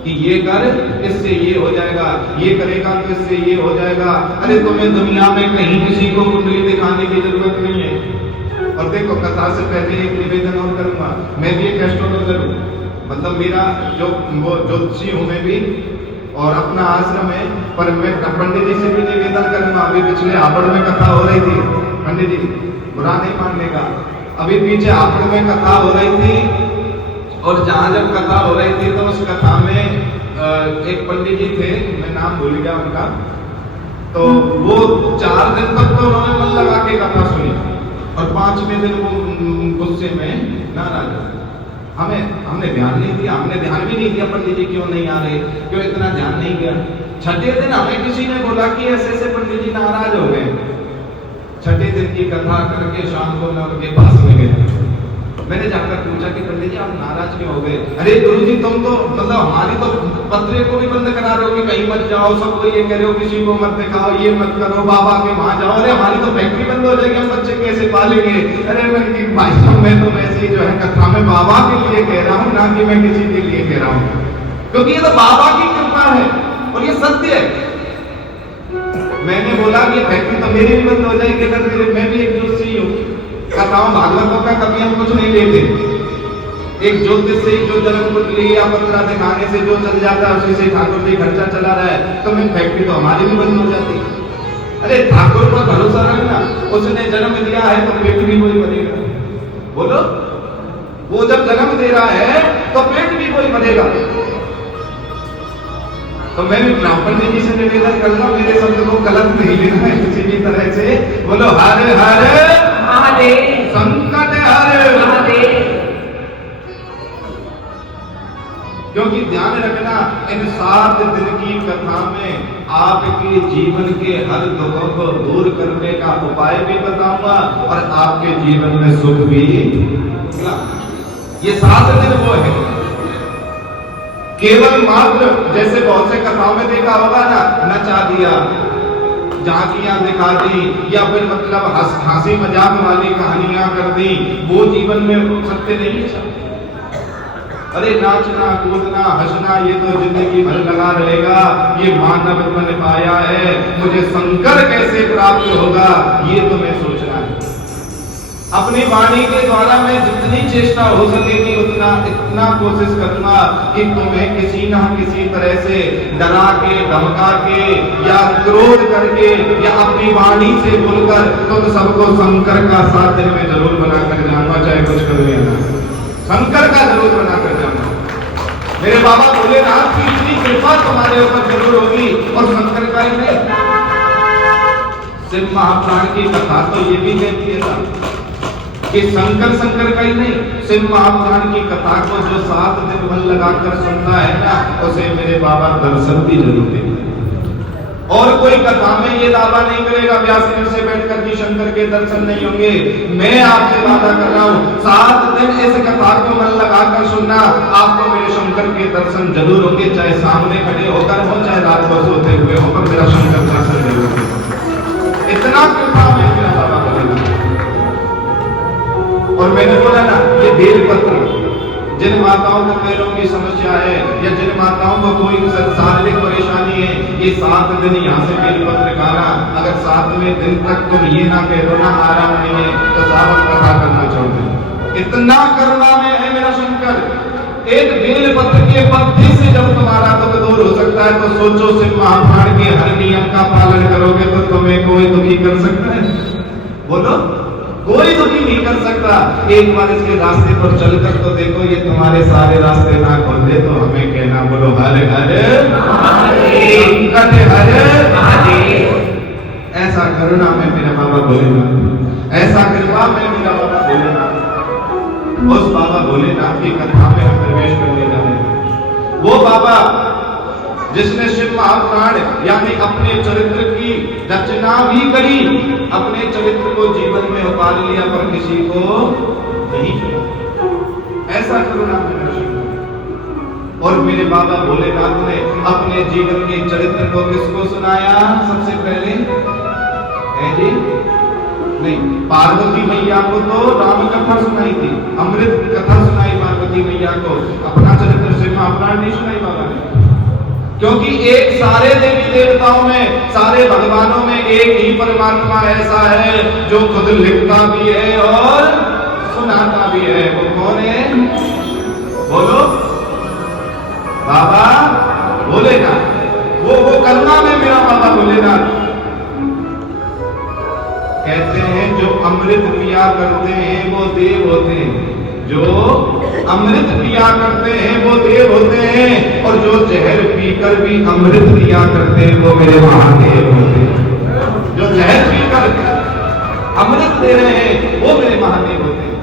कि ये कर इससे ये हो जाएगा, ये करेगा तो इससे ये हो जाएगा। अरे तुम्हें दुनिया में कहीं किसी को कुंडली दिखाने की जरूरत नहीं है। और देखो कथा से पहले एक निवेदन और करूंगा, मैं भी एक एस्ट्रोलॉजर हूँ, मतलब मेरा जो वो ज्योतिषी हूँ मैं भी, और अपना आश्रम है। पर मैं पंडित जी से भी निवेदन करूंगा, अभी पिछले हापड़ में कथा हो रही थी, पंडित जी बुरा नहीं मानने का, अभी पीछे हापड़ में कथा हो रही थी और जहां जब कथा हो रही थी तो उस कथा में एक पंडित जी थे, मैं नाम भूल गया उनका, तो वो 4 दिन तक तो उन्होंने मन लगा के कथा सुनी और 5वें दिन वो गुस्से में नाराज हो गए। हमने ध्यान नहीं दिया, हमने ध्यान भी नहीं दिया पंडित जी क्यों नहीं आ रहे, क्यों इतना ध्यान नहीं दिया। 6ठे दिन हमें किसी ने बोला कि ऐसे ऐसे पंडित जी नाराज हो गए। 6ठे दिन की कथा करके शाम को मैं उनके पास में गया, मैंने जाकर पूछा कि पंडित जी आप नाराज क्यों हो गए? अरे गुरु जी तुम तो मतलब हमारी तो पत्रे को भी बंद करा रहे हो कि कहीं मत जाओ, सबको ये कह रहे हो किसी को मत दिखाओ, ये मत करो, बाबा के वहां जाओ। अरे हमारी तो फैक्ट्री बंद हो जाएगी, हम बच्चे कैसे पालेंगे? अरे मैं भाई साहब मैं तो वैसे ही जो है कथा में बाबा के लिए कह रहा हूँ, ना कि मैं किसी के लिए कह रहा हूँ, क्योंकि ये तो बाबा की कृपा है और ये सत्य है। मैंने बोला कि फैक्ट्री तो मेरी भी बंद हो जाएगी अगर मैं भी एक ज्योतिषी हूँ, कथाओं भागवतों का कभी हम कुछ नहीं लेते, एक ज्योतिष से जो जन्म कुंडली या पत्रा दिखाने से जो चल जाता है उसी से ठाकुर जी खर्चा चला रहा है, तो मैं फैक्ट्री तो हमारी भी बंद हो जाती। अरे ठाकुर पर भरोसा रखना, उसने जन्म दिया है तो पेट भी वही बनेगा। बोलो, वो जब जन्म दे रहा है तो पेट भी वही बनेगा। तो मैं भी पंडित जी से निवेदन करता हूँ, मेरे शब्द को गलत नहीं लेना है किसी भी तरह से। बोलो हर हर महादेव, संकट हर महादेव। क्योंकि ध्यान रखना, इन 7 दिन की कथा में आपके जीवन के हर दुखों को दूर करने का उपाय भी बताऊंगा और आपके जीवन में सुख भी। ये 7 दिन वो है, केवल मात्र जैसे बहुत से कथाओं में देखा होगा ना, नचा दिया, झांकियां दिखा दी, या फिर मतलब हंसी मजाक वाली कहानियां कर दी, वो जीवन में सत्य नहीं है। अरे नाचना कूदना हंसना ये तो जिंदगी भर लगा रहेगा, ये मानव बन पाया है, मुझे शंकर कैसे प्राप्त होगा ये तो मैं सोचना है। अपनी वाणी के द्वारा मैं जितनी चेष्टा हो सकेगी उतना इतना कोशिश करूंगा कि तुम्हें किसी ना किसी तरह से डरा के, धमका के या क्रोध करके या अपनी वाणी से बोलकर तुम सबको शंकर का साथ दिन में जरूर बनाकर जाऊंगा, चाहे कुछ करो या ना, शंकर का जरूर बनाकर जाऊंगा। मेरे बाबा भोलेनाथ की इतनी कृपा तुम्हारे ऊपर जरूर होगी। और शंकर का ही नहीं, शिव महापुराण की कथा तो ये भी कहती है कि शंकर का ही नहीं, शिव महापुराण की कथा को जो 7 दिन मन लगाकर सुनता है ना, उसे मेरे बाबा दर्शन भी जरूर देंगे। और कोई कथा में ये दावा नहीं करेगा व्यास से बैठकर कि शंकर के दर्शन नहीं होंगे। मैं आपसे वादा कर रहा हूँ 7 दिन इस कथा को मन लगाकर सुनना, आपको मेरे शंकर के दर्शन जरूर होंगे, चाहे सामने खड़े होकर हो चाहे रात को सोते हुए हो, पर मेरा शंकर दर्शन जरूर होगा। इतना कृपा में मेरा बाबा बोलेगा। और मैंने बोला ना, ये बेलपत्र जिन माताओं को पैरों की समस्या है या जिन माताओं को कोई शारीरिक परेशानी है, ये 7 दिन यहाँ से बेलपत्र खाना। अगर 7वें दिन तक तुम ये ना कह दो ना आराम नहीं है, तो सावन कथा करना छोड़ दो। इतना करुणा में है मेरा शंकर। एक बेलपत्र के पत्ते से जब तुम्हारा दुख दूर हो सकता है, तो सोचो शिव महापुराण के हर नियम का पालन करोगे तो तुम्हें कोई दुखी कर सकता है? बोलो, कोई दुखी नहीं कर सकता। एक बार इसके रास्ते पर चलकर तो देखो, ये तुम्हारे सारे रास्ते ना खोल दे तो हमें कहना, बोलो हर हर संकट हर महादेव। ऐसा करुणा में मेरा बाबा भोलेनाथ, ऐसा कृपा में मेरा बाबा भोलेनाथ। उस बाबा भोलेनाथ की कथा में हम प्रवेश करने जा रहे हैं। वो बाबा जिसने शिव महापुराण यानी अपने चरित्र की रचना भी करी, अपने चरित्र को जीवन में उतार लिया, पर किसी को नहीं किया। ऐसा करुणा मेरा शंकर। और मेरे बाबा भोलेनाथ ने अपने जीवन के चरित्र को किसको सुनाया? सबसे पहले है जी नहीं, पार्वती मैया को तो राम कथा सुनाई थी, अमृत कथा सुनाई पार्वती मैया को। अपना चरित्र शिव महापुराण नहीं सुनाई बाबा ने, क्योंकि एक सारे देवी देवताओं में, सारे भगवानों में एक ही परमात्मा ऐसा है जो खुद लिखता भी है और सुनाता भी है। वो कौन है? बोलो, बाबा भोलेनाथ। करुणा में मेरा बाबा भोलेनाथ कहते हैं जो अमृत पिया करते हैं वो देव होते हैं, जो अमृत पिया करते हैं वो देव होते हैं, और जो जहर पीकर भी अमृत पिया करते हैं वो मेरे महादेव होते हैं। जो जहर पीकर अमृत दे रहे हैं वो मेरे महादेव होते हैं।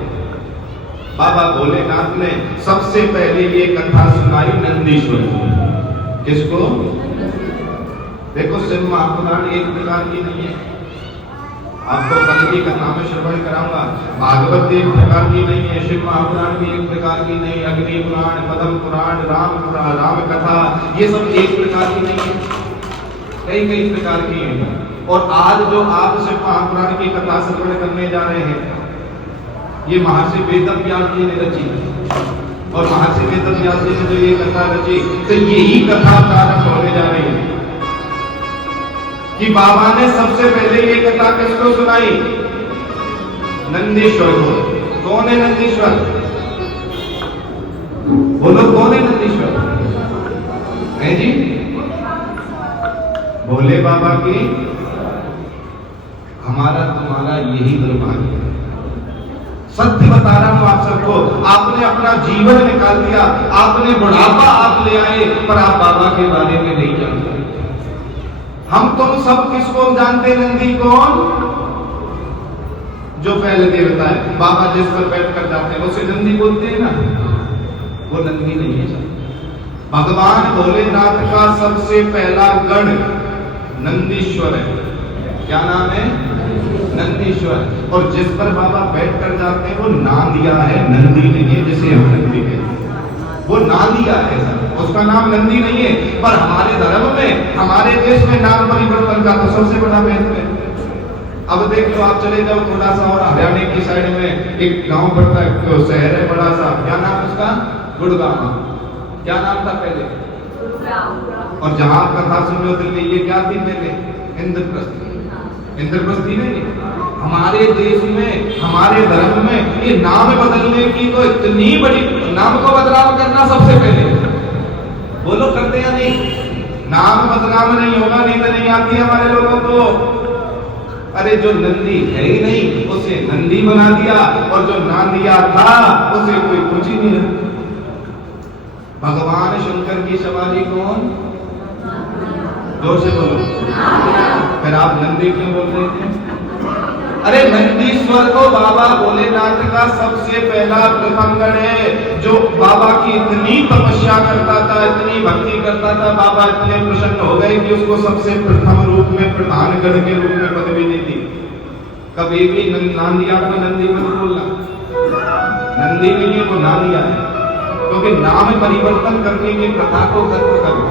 बाबा भोलेनाथ ने सबसे पहले ये कथा सुनाई नंदीश्वर को। किसको? देखो शिव महापुराण एक प्रकार की नहीं है, आपको कल की कथा में श्रवण कराऊंगा। भागवत एक प्रकार की नहीं है, शिव महापुराण भी एक प्रकार की नहीं, अग्नि पुराण, पद्म पुराण, राम कथा, ये सब एक प्रकार की नहीं है, कई कई प्रकार की है। और आज जो आप शिव महापुराण की कथा श्रवण करने जा रहे हैं, ये महर्षि वेदव्यास जी ने रची, और महर्षि वेदव्यास जी ने जो ये कथा रची, तो यही कथा प्रारंभ होने जा रही है कि बाबा ने सबसे पहले ये कथा किसको सुनाई? नंदीश्वर को। कौन है नंदीश्वर? बोलो कौन है नंदीश्वर? है जी? भोले बाबा की हमारा तुम्हारा यही दुर्भाग्य है। सत्य बता रहा हूं आप सबको, आपने अपना जीवन निकाल दिया, आपने बुढ़ापा आप ले आए, पर आप बाबा के बारे में नहीं जानते। हम तुम सब किसको जानते? नंदी कौन? जो पहले देवता है, बाबा जिस पर बैठ कर जाते हैं उसे नंदी बोलते हैं ना, वो नंदी नहीं है। भगवान भोलेनाथ का सबसे पहला गण नंदीश्वर है। क्या नाम है? नंदीश्वर। और जिस पर बाबा बैठ कर जाते हैं वो नांदिया है, नंदी नहीं है, जिसे हम नंदी कहते हैं, वो नांदिया है सर, उसका नाम नंदी नहीं है। पर हमारे धर्म में, हमारे देश में नाम परिवर्तन का तो सबसे बड़ा महत्व है। अब देख लो, आप चले जाओ थोड़ा सा और हरियाणा की साइड में एक गांव पड़ता है, तो शहर है बड़ा सा, क्या नाम उसका? गुड़गांव। क्या नाम था पहले? और जहां आप कथा सुन रहे हो दिल्ली, ये क्या थी पहले? इंद्रप्रस्थ। इंद्रप्रस्थ थी नहीं। हमारे देश में, हमारे धर्म में ये नाम बदलने की तो इतनी बड़ी, नाम को बदलाव करना सबसे पहले, बोलो करते या नहीं? नाम बदनाम नहीं होगा, नहीं तो नहीं आती हमारे लोगों को। अरे जो नंदी है ही नहीं उसे नंदी बना दिया, और जो नांदिया था उसे कोई कुछ ही नहीं रहा। भगवान शंकर की सवारी कौन? जोर से बोलो। फिर आप नंदी क्यों बोल रहे थे? अरे नंदीश्वर को बाबा भोलेनाथ का सबसे पहला प्रथम गण है, जो बाबा की इतनी तपस्या करता था, इतनी भक्ति करता था, बाबा इतने प्रसन्न हो गए कि उसको सबसे प्रथम रूप में, प्रधान गण के रूप में पदवी दी थी। कभी भी नांदिया को नंदी मत बोलना, नंदी नहीं है वो नांदिया है, क्योंकि नाम परिवर्तन करने की प्रथा को खत्म करो।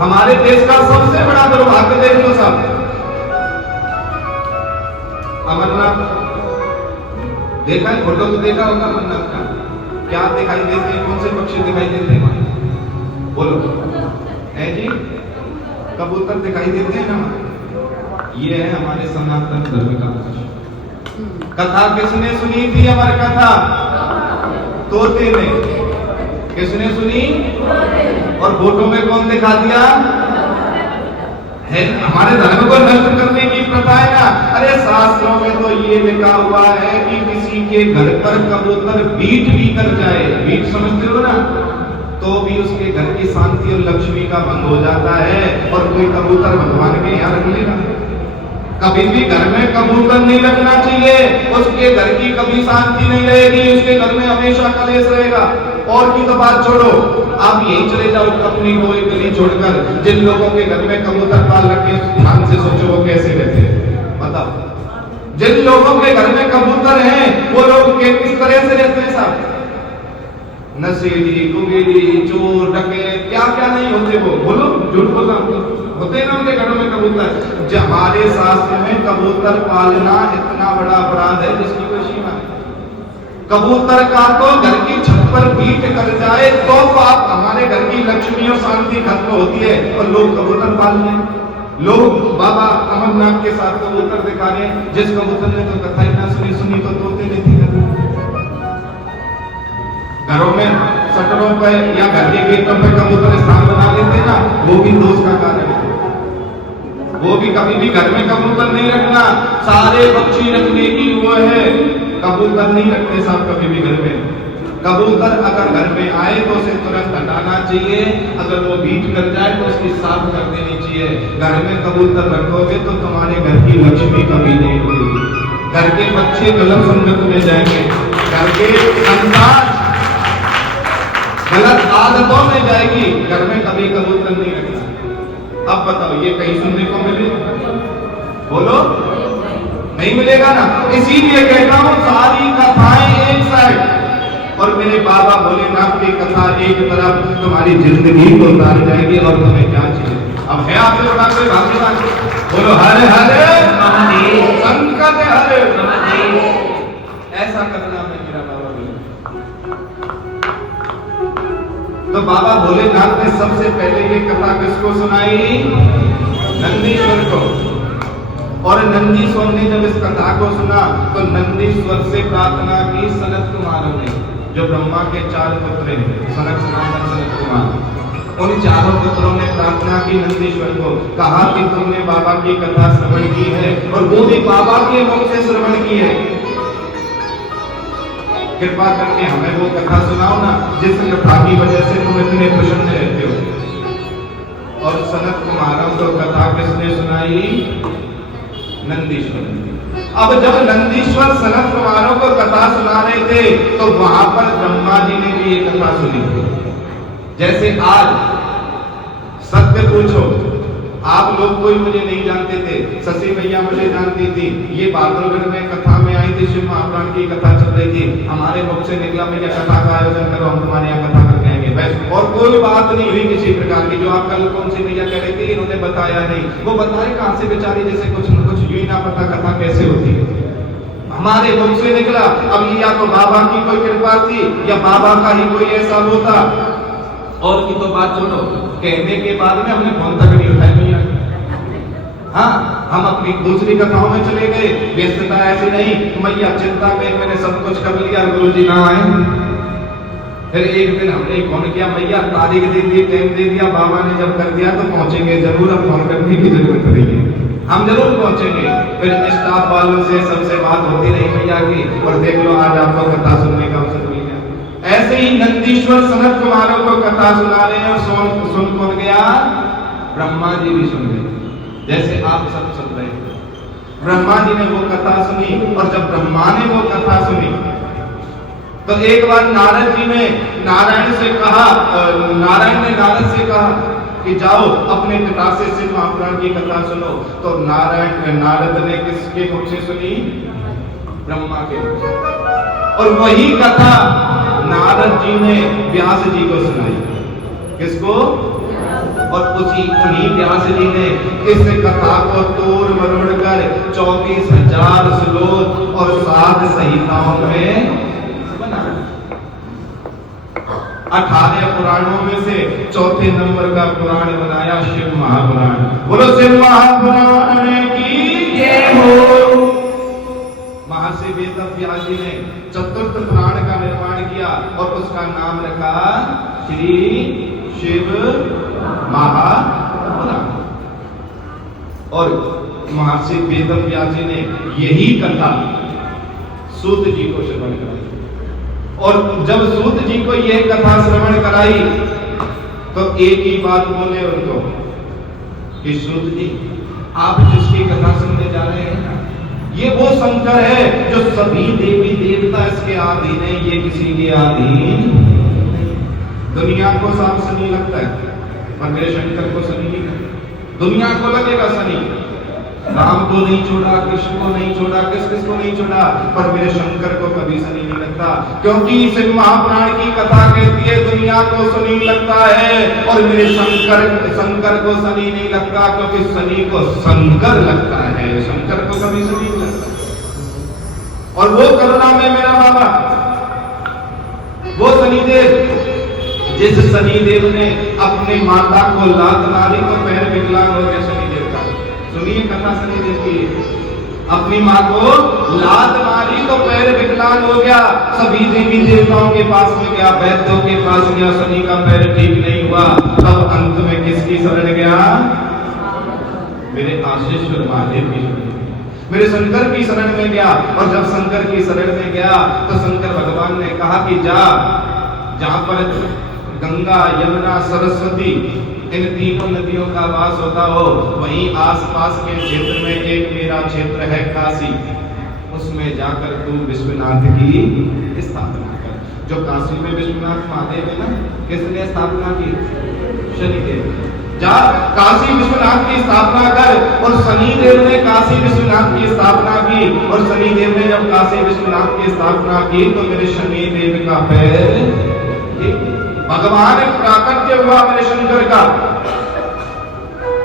हमारे देश का सबसे बड़ा दुर्भाग्य देख लो साहब, अमरनाथ देखा है, फोटो तो देखा होगा अमरनाथ का, क्या दिखाई देते हैं? कौन से पक्षी दिखाई देते हैं? बोलो है जी? कबूतर दिखाई देते हैं ना। ये है हमारे सनातन धर्म का पक्ष। कथा किसने सुनी थी? अमर कथा तोते ने। किसने सुनी? और फोटो में कौन दिखा दिया? है हमारे धर्म को नष्ट करने की प्रथा है ना। अरे शास्त्रों में तो ये लिखा हुआ है कि किसी के घर पर कबूतर बीट भी कर जाए, बीट समझते हो ना, तो भी उसके घर की शांति और लक्ष्मी का भंग हो जाता है। और कोई कबूतर भगवान के यहाँ रख लेगा। कभी भी घर में कबूतर नहीं रखना चाहिए, उसके घर की कभी शांति नहीं रहेगी, उसके घर में हमेशा कलेश रहेगा। और की तो बात छोड़ो, आप यही चले जाओ अपनी कोई गली छोड़कर, जिन लोगों के घर में कबूतर पाल रखे, ध्यान से सोचो वो कैसे रहते हैं, बताओ। जिन लोगों के घर में कबूतर हैं वो लोग किस तरह से रहते हैं साहब? नशेड़ी, कुबेरी, चोर, डकैत, क्या क्या नहीं होते वो, बोलो झूठ बोला होते हैं ना उनके घरों में कबूतर। हमारे शास्त्र में कबूतर पालना इतना बड़ा अपराध है जिसकी कोई सीमा नहीं। कबूतर का तो घर की छत पर बीट कर जाए तो आप, हमारे घर की लक्ष्मी और शांति खत्म होती है, और लोग कबूतर पाल रहे हैं। लोग बाबा अमरनाथ के साथ कबूतर दिखा रहे हैं। जिस कबूतर ने तो कथा ही ना सुनी तो तोते नहीं थी। घरों में शटरों पर या घर के गेटों पर कबूतर स्थान बना लेते ना, वो भी दोष का कारण है। वो भी कभी भी घर में कबूतर नहीं रखना, सारे पक्षी रखने की वो है, कबूतर नहीं रखते साहब कभी भी घर में। कबूतर अगर घर में आए तो उसे तुरंत हटाना चाहिए, अगर वो बीट कर जाए तो उसकी साफ कर देनी चाहिए। घर में कबूतर रखोगे तो तुम्हारे घर की लक्ष्मी कभी नहीं होगी, घर के बच्चे गलत संगत में जाएंगे, घर के अंदाज गलत आदतों में जाएगी, घर में कभी कबूतर नहीं रखना। अब बताओ ये कहीं सुनने को मिले? बोलो, नहीं मिलेगा ना। इसीलिए कहता हूं सारी कथाएं एक साइड और मेरे बाबा भोलेनाथ की कथा एक तरफ, तुम्हारी जिंदगी को उतार जाएगी और तुम्हें क्या चाहिए। अब है आपसे बड़ा कोई भाग्यवान? बोलो हरे हरे महादेव, संकट हरे महादेव। ऐसा करना है मेरा बाबा तो बाबा भोलेनाथ ने सबसे पहले ये कथा किसको सुनाई? नंदीश्वर को। और नंदीश्वर ने जब इस कथा को सुना तो नंदीश्वर से प्रार्थना की सनत कुमार ने, जो ब्रह्मा के 4 पुत्र हैं, सनत सनातन सनत कुमार, उन 4 पुत्रों ने प्रार्थना की नंदीश्वर को, कहा कि तुमने बाबा की कथा श्रवण की है और वो भी बाबा के मुख से श्रवण की है, कृपा करके हमें वो कथा सुनाओ ना जिस कथा की वजह से तुम इतने प्रसन्न रहते हो। और सनत कुमारों को कथा किसने सुनाई? नंदीश्वर। अब जब नंदीश्वर सनत कुमारों को कथा सुना रहे थे तो वहां पर ब्रह्मा जी ने भी ये कथा सुनी। जैसे आज सत्य पूछो, आप लोग कोई मुझे नहीं जानते थे, शशि मैया मुझे जानती थी, ये बादलगढ़ में कथा में आई थी, शिव महापुराण की कथा चल रही थी, हमारे मुख से निकला मैया कथा का आयोजन करो, हम तुम्हारे यहाँ कथा करके आएंगे, बस। और कोई बात नहीं हुई किसी प्रकार की। जो आप कल कौन सी मैया कह रही थी, इन्होंने बताया नहीं, वो बताए कहां से बेचारी, जैसे कुछ न कुछ यूं ही ना पता कथा कैसे होती है, हमारे मुख से निकला। अब या तो बाबा की कोई कृपा थी या बाबा का ही कोई ऐसा होता। और की तो बात छोड़ो, कहने के बाद में हमने फोन तक नहीं उठाया मैया। हाँ, हम अपनी दूसरी कथाओं में चले गए, व्यस्तता ऐसी नहीं, मैया चिंता गई, मैंने सब कुछ कर लिया, गुरु जी ना आए। फिर एक दिन हमने फोन किया, मैया तारीख दे दी, टाइम दे दिया, बाबा ने जब कर दिया तो पहुंचेंगे जरूर, अब फोन करने की जरूरत नहीं है, हम जरूर पहुंचेंगे। फिर स्टाफ वालों से सबसे बात होती रही मैया की, और देख लो आज आपको कथा सुनने का अवसर मिल गया। ऐसे ही नंदीश्वर सनत कुमारों को कथा सुना रहे हैं, सुन कौन गया? ब्रह्मा जी भी सुन गए, जैसे आप सब सुन रहे हैं। ब्रह्मा जी ने वो कथा सुनी, और जब ब्रह्मा ने वो कथा सुनी तो एक बार नारद जी ने नारायण से कहा, नारायण ने नारद से कहा कि जाओ अपने पिता से शिव महापुराण की कथा सुनो। तो नारद ने किसके मुख से सुनी? ब्रह्मा के मुख से। और वही कथा नारद जी ने व्यास जी को सुनाई। किसको? और उन्हीं व्यास जी ने इस कथा को तोड़ मरोड़ कर 24,000 श्लोक और 7 संहिताओं में बना। 18 पुराणों में से चौथे नंबर का पुराण बनाया शिव महापुराण। बोलो शिव महापुराण की जय हो। महर्षि वेदव्यास जी ने चतुर्थ पुराण का निर्माण किया और उसका नाम रखा श्री शिव महापुराण। और महर्षि वेदव्यास जी ने यही कथा सूत जी को श्रवण कराई। और जब सूत जी को यह कथा श्रवण कराई तो एक ही बात बोले उनको कि सूत जी, आप जिसकी कथा सुनने जा रहे हैं ना, ये वो शंकर है जो सभी देवी देवता इसके अधीन है, ये किसी के अधीन। दुनिया को सांप सनी लगता है पर मेरे शंकर को सनी नहीं लगता। दुनिया को लगेगा सनी, राम को नहीं छोड़ा, कृष्ण को नहीं छोड़ा, किस को नहीं छोड़ा, पर मेरे शंकर को कभी सनी नहीं लगता। क्योंकि शिव महापुराण की कथा कहती है दुनिया को सनी लगता है और मेरे शंकर को सनी नहीं लगता, क्योंकि सनी को शंकर लगता है, शंकर को कभी सनी नहीं लगता। और वो करुणा में मेरा बाबा, वो शनिदेव, जिस शनिदेव ने अपनी माता को लात मारी तो पैर विकलांग हो गया शनिदेव का। सुनिए कथा शनिदेव की। अपनी माँ को लात मारी तो पैर विकलांग हो गया, सभी देवी देवताओं के पास में गया, वैद्यों के पास गया, शनि का पैर ठीक नहीं हुआ। तब अंत में किसकी शरण गया? मेरे आशीश्वर महादेव की शरण, मेरे शंकर की शरण में गया। और जब शंकर की शरण में गया तो शंकर भगवान ने कहा कि जा, जहां पर गंगा यमुना सरस्वती इन तीनों नदियों का वास होता हो, वहीं आसपास के क्षेत्र में एक मेरा क्षेत्र है काशी, उसमें जाकर तू विश्वनाथ की स्थापना कर। जो काशी में विश्वनाथ महादेव है ना, किसने स्थापना की? शनिदेव। जा काशी विश्वनाथ की स्थापना कर। और शनिदेव ने काशी विश्वनाथ की स्थापना की। और शनिदेव ने जब काशी विश्वनाथ की स्थापना की तो मेरे शनिदेव का पैर, भगवान प्राकट्य हुआ मेरे शंकर का।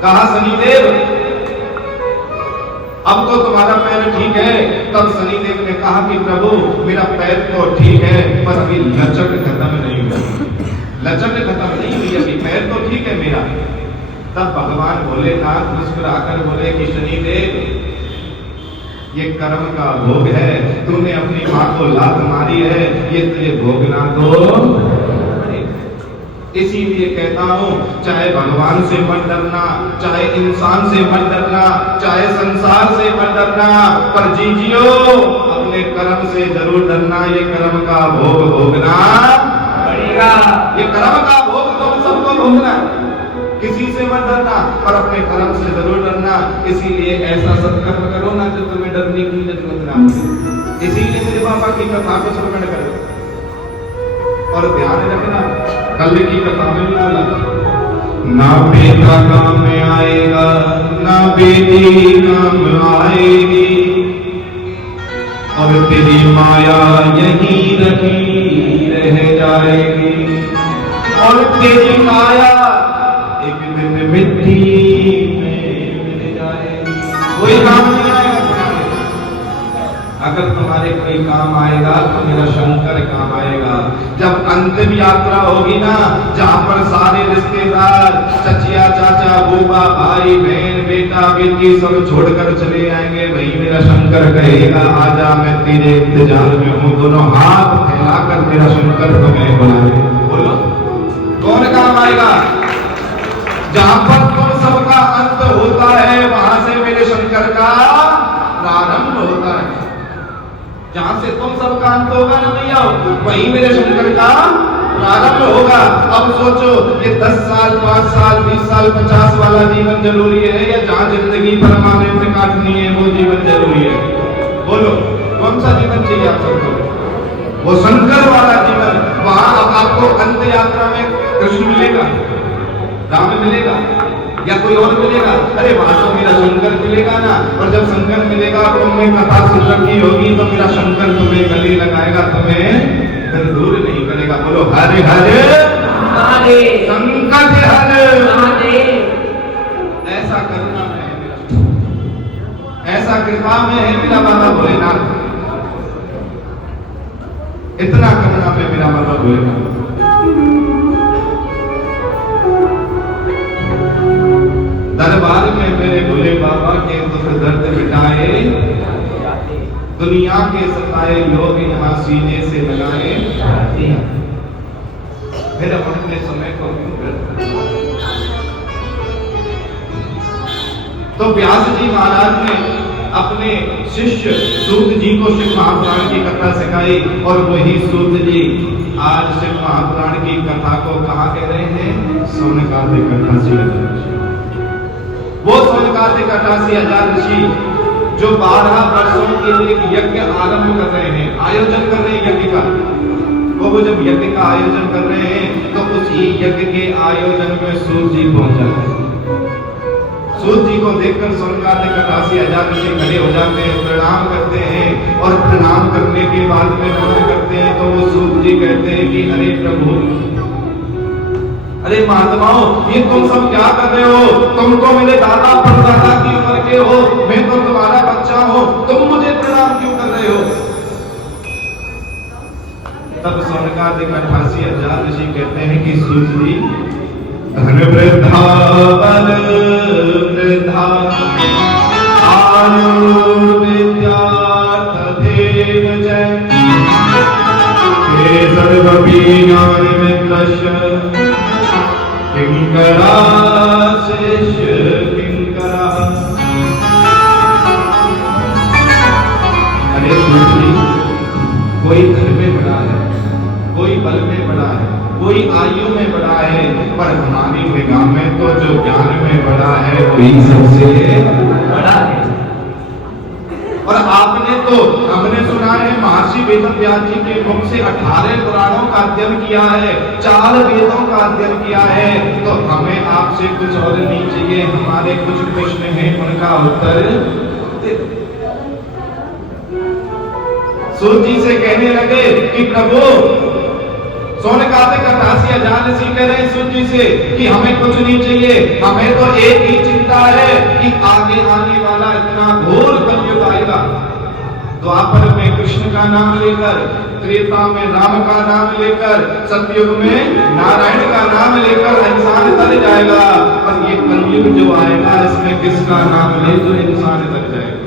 कहा शनिदेव अब तो तुम्हारा पैर ठीक है। तब शनिदेव ने कहा कि प्रभु मेरा पैर तो ठीक है, पर अभी लचक खत्म नहीं हुई, लचक खत्म नहीं हुई, अभी पैर तो ठीक है मेरा। तब भगवान भोलेनाथ मुस्कुराकर बोले कि शनिदेव ये कर्म का भोग है, तूने अपनी मां को लात मारी है, ये तुझे भोगना तो। इसीलिए कहता हूं, चाहे भगवान से मत डरना, चाहे इंसान से मत डरना, चाहे संसार से मत डरना, पर जीजियो अपने कर्म से जरूर डरना। ये कर्म का भोग भोगना पड़ेगा, ये कर्म का भोग तुम सबको भोगना। किसी से मत डरना, पर अपने कर्म से जरूर डरना। इसीलिए ऐसा सत्कर्म करो ना जो तुम्हें डरने की जरूरत ना हो। इसीलिए मेरे बाबा की कथा को श्रवण करो और ध्यान रखना, कल की कथा में बोला ना बेटा काम में आएगा, ना बेटी काम आएगी, और तेरी माया यहीं रखी रह जाएगी, और तेरी माया एक दिन मिट्टी में मिल जाएगी। कोई काम नहीं आएगा। अगर तुम्हारे कोई काम आएगा तो मेरा शंकर काम आएगा। जब अंतिम यात्रा होगी ना, जहां पर सारे रिश्तेदार, चचिया चाचा बूबा भाई बहन बेटा बेटी सब छोड़कर चले आएंगे, वही मेरा शंकर कहेगा आजा मैं तेरे इंतजार में हूँ। दोनों हाथ फैलाकर मेरा शंकर तुम्हें बुलाए। बोलो कौन काम आएगा? जहां पर तुम सबका अंत होता है वहां से मेरे शंकर का प्रारंभ होता है। जहां से तुम सबका अंत होगा ना भैया, वहीं मेरे शंकर का प्रारंभ होगा। अब सोचो ये 10 साल 5 साल 20 साल 50 वाला जीवन जरूरी है, या जहां जिंदगी परमानेंट काटनी है वो जीवन जरूरी है? बोलो कौन सा जीवन चाहिए आप सबको? वो शंकर वाला जीवन। वहां अब आपको अंत यात्रा में कृष्ण मिलेगा, राम मिलेगा, या कोई और मिलेगा? अरे वहां तो मेरा शंकर मिलेगा ना। और जब शंकर मिलेगा, तुमने कथा सुन रखी होगी, तो मेरा शंकर तुम्हें गले लगाएगा, तुम्हें फिर दूर नहीं करेगा। बोलो हरे हरे महादेव, संकट हरे महादेव। ऐसा करना है मेरा, ऐसा कृपा में है मेरा बाबा भोलेनाथ, इतना करना है मेरा बाबा भोलेनाथ। दरबार में मेरे भोले बाबा के दुख दर्द मिटाए, दुनिया के सताए लोग यहाँ सीने से लगाए। फिर अपने समय को तो व्यास जी महाराज ने अपने शिष्य सूत जी को शिव महापुराण की कथा सिखाई, और वही सूत जी आज शिव महापुराण की कथा को कहा कह रहे हैं? सोनकादि कथा। वो सोनकादिक 88,000 ऋषि जो 12 वर्षों के लिए यज्ञ आरंभ कर रहे हैं, आयोजन कर रहे हैं यज्ञ का। वो जब यज्ञ का आयोजन कर रहे हैं तो उसी यज्ञ के आयोजन में सूत जी पहुंच जाते हैं। सूत जी को देखकर सोनकादिक 88,000 ऋषि खड़े हो जाते हैं, प्रणाम करते हैं, और प्रणाम करने के बाद में नमन करते हैं। तो वो सूत जी कहते हैं कि अरे प्रभु, अरे महात्माओं, ये तुम सब क्या कर रहे हो? तुम तो मेरे दादा परदादा की उम्र के हो, मैं तो तुम्हारा बच्चा हूं, तुम मुझे प्रणाम क्यों कर रहे हो? तब सोनकादिक 88,000 ऋषि कहते हैं कि सूत जी, धन वृद्धा बल वृद्धा आयुर् विद्यार्थ देव जय, हे सर्वज्ञान मित्रस्य किंकरा शिष्य किंकरा। में बड़ा है वही सबसे बड़ा है। और हमने सुना है महर्षि वेदव्यास जी के मुख से 18 पुराणों का अध्ययन किया है, 4 वेदों का अध्ययन किया है। तो हमें आपसे कुछ और नहीं चाहिए, हमारे कुछ प्रश्न हैं उनका उत्तर दे दो। सूत जी से कहने लगे कि प्रभु, सोनकादिक 88 हजार ऋषि कह रहे हैं सूत जी से कि हमें कुछ नहीं चाहिए, हमें तो एक ही चिंता है कि आगे आने वाला इतना घोर कलयुग आएगा। द्वापर में कृष्ण का नाम लेकर, त्रेता में राम का नाम लेकर, सतयुग में नारायण का नाम लेकर इंसान तर जाएगा। पर ये कलयुग जो आएगा इसमें किसका नाम ले तो इंसान तर जाएगा।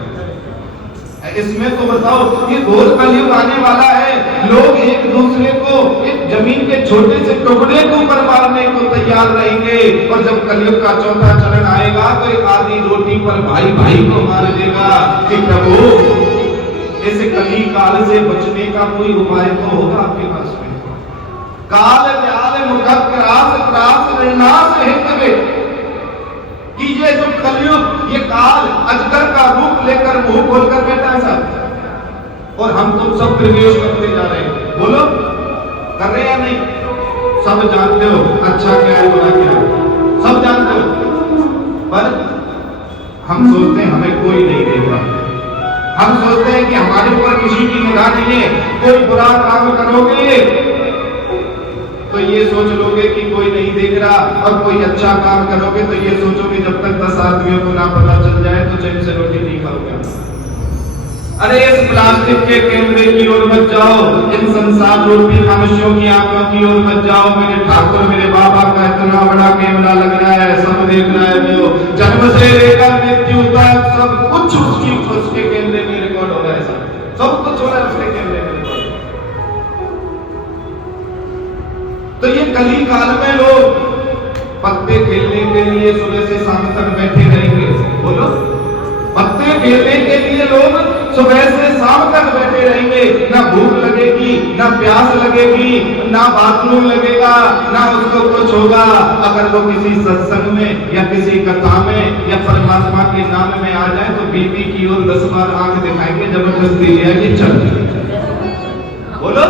इसमें तो बताओ, ये घोर कलयुग आने वाला है, लोग एक दूसरे को एक जमीन के छोटे से टुकड़े को ऊपर मारने को तैयार रहेंगे। और जब कलयुग का चौथा चरण आएगा तो एक आधी रोटी पर भाई भाई को मार देगा। कि प्रभु, इस कली काल से बचने का कोई उपाय तो होगा आपके पास में? काल व्याल मुखत क्रास त्रास निर्नाश हितवे, कि ये जो कलयुग, ये काल अजगर का रूप लेकर मुंह खोलकर बैठा है सब, और हम तुम सब प्रवेश करते जा रहे हैं। बोलो, कर रहे या नहीं? सब जानते हो अच्छा क्या है बुरा क्या है, सब जानते हो। पर हम सोचते हैं हमें कोई नहीं देख रहा, हम सोचते हैं कि हमारे ऊपर किसी की निगाह नहीं है। कोई बुरा काम करोगे तो ये सोच लोगे कि कोई नहीं देख रहा, और कोई अच्छा काम करोगे तो ये सोचोगे जब तक 10 आदमियों को ना पता चल जाए तो चैन से रोटी नहीं खाओगे। अरे इस प्लास्टिक के कैमरे की ओर मत जाओ, इन संसार रूपी मनुष्यों की आंखों की ओर मत जाओ। मेरे ठाकुर मेरे बाबा का इतना बड़ा कैमरा लग रहा है, सब देख रहा है, वो जन्म से लेकर मृत्यु तक सब कुछ उसके कैमरे में रिकॉर्ड हो रहा है, सब कुछ हो रहा है उसके कैमरे में। तो ये कली काल में लोग पत्ते खेलने के लिए सुबह से शाम तक बैठे रहेंगे। बोलो, पत्ते खेलने के लिए लोग सुबह से शाम तक बैठे रहेंगे। ना भूख लगेगी, ना प्यास लगेगी, ना बाथरूम लगेगा, ना उसको कुछ होगा। अगर वो किसी सत्संग में या किसी कथा में या परमात्मा के नाम में आ जाए तो बीबी की ओर 10 बार आंख दिखाएंगे, जबरदस्ती ले आएगी, चल। बोलो,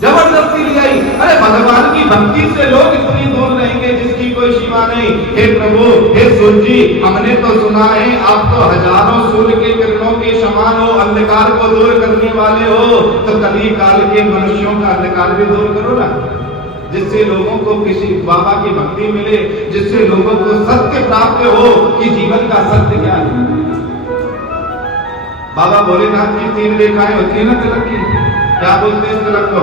जबरदस्ती ले आई। अरे भगवान की भक्ति से लोग इतनी दूर रहेंगे जिसकी कोई सीमा नहीं। हे प्रभु, हे सूर्य जी, हमने तो सुना है आप तो हजारों सूर्य के किरणों के समान हो, अंधकार को दूर करने वाले हो। तो कली काल के मनुष्यों का अंधकार भी दूर करो ना, जिससे लोगों को किसी बाबा की भक्ति मिले, जिससे लोगों को सत्य प्राप्त हो कि जीवन का सत्य क्या है। बाबा भोलेनाथ की 3 रेखाएं होती है ना तिलक की, क्या बोलते हैं तिलक को?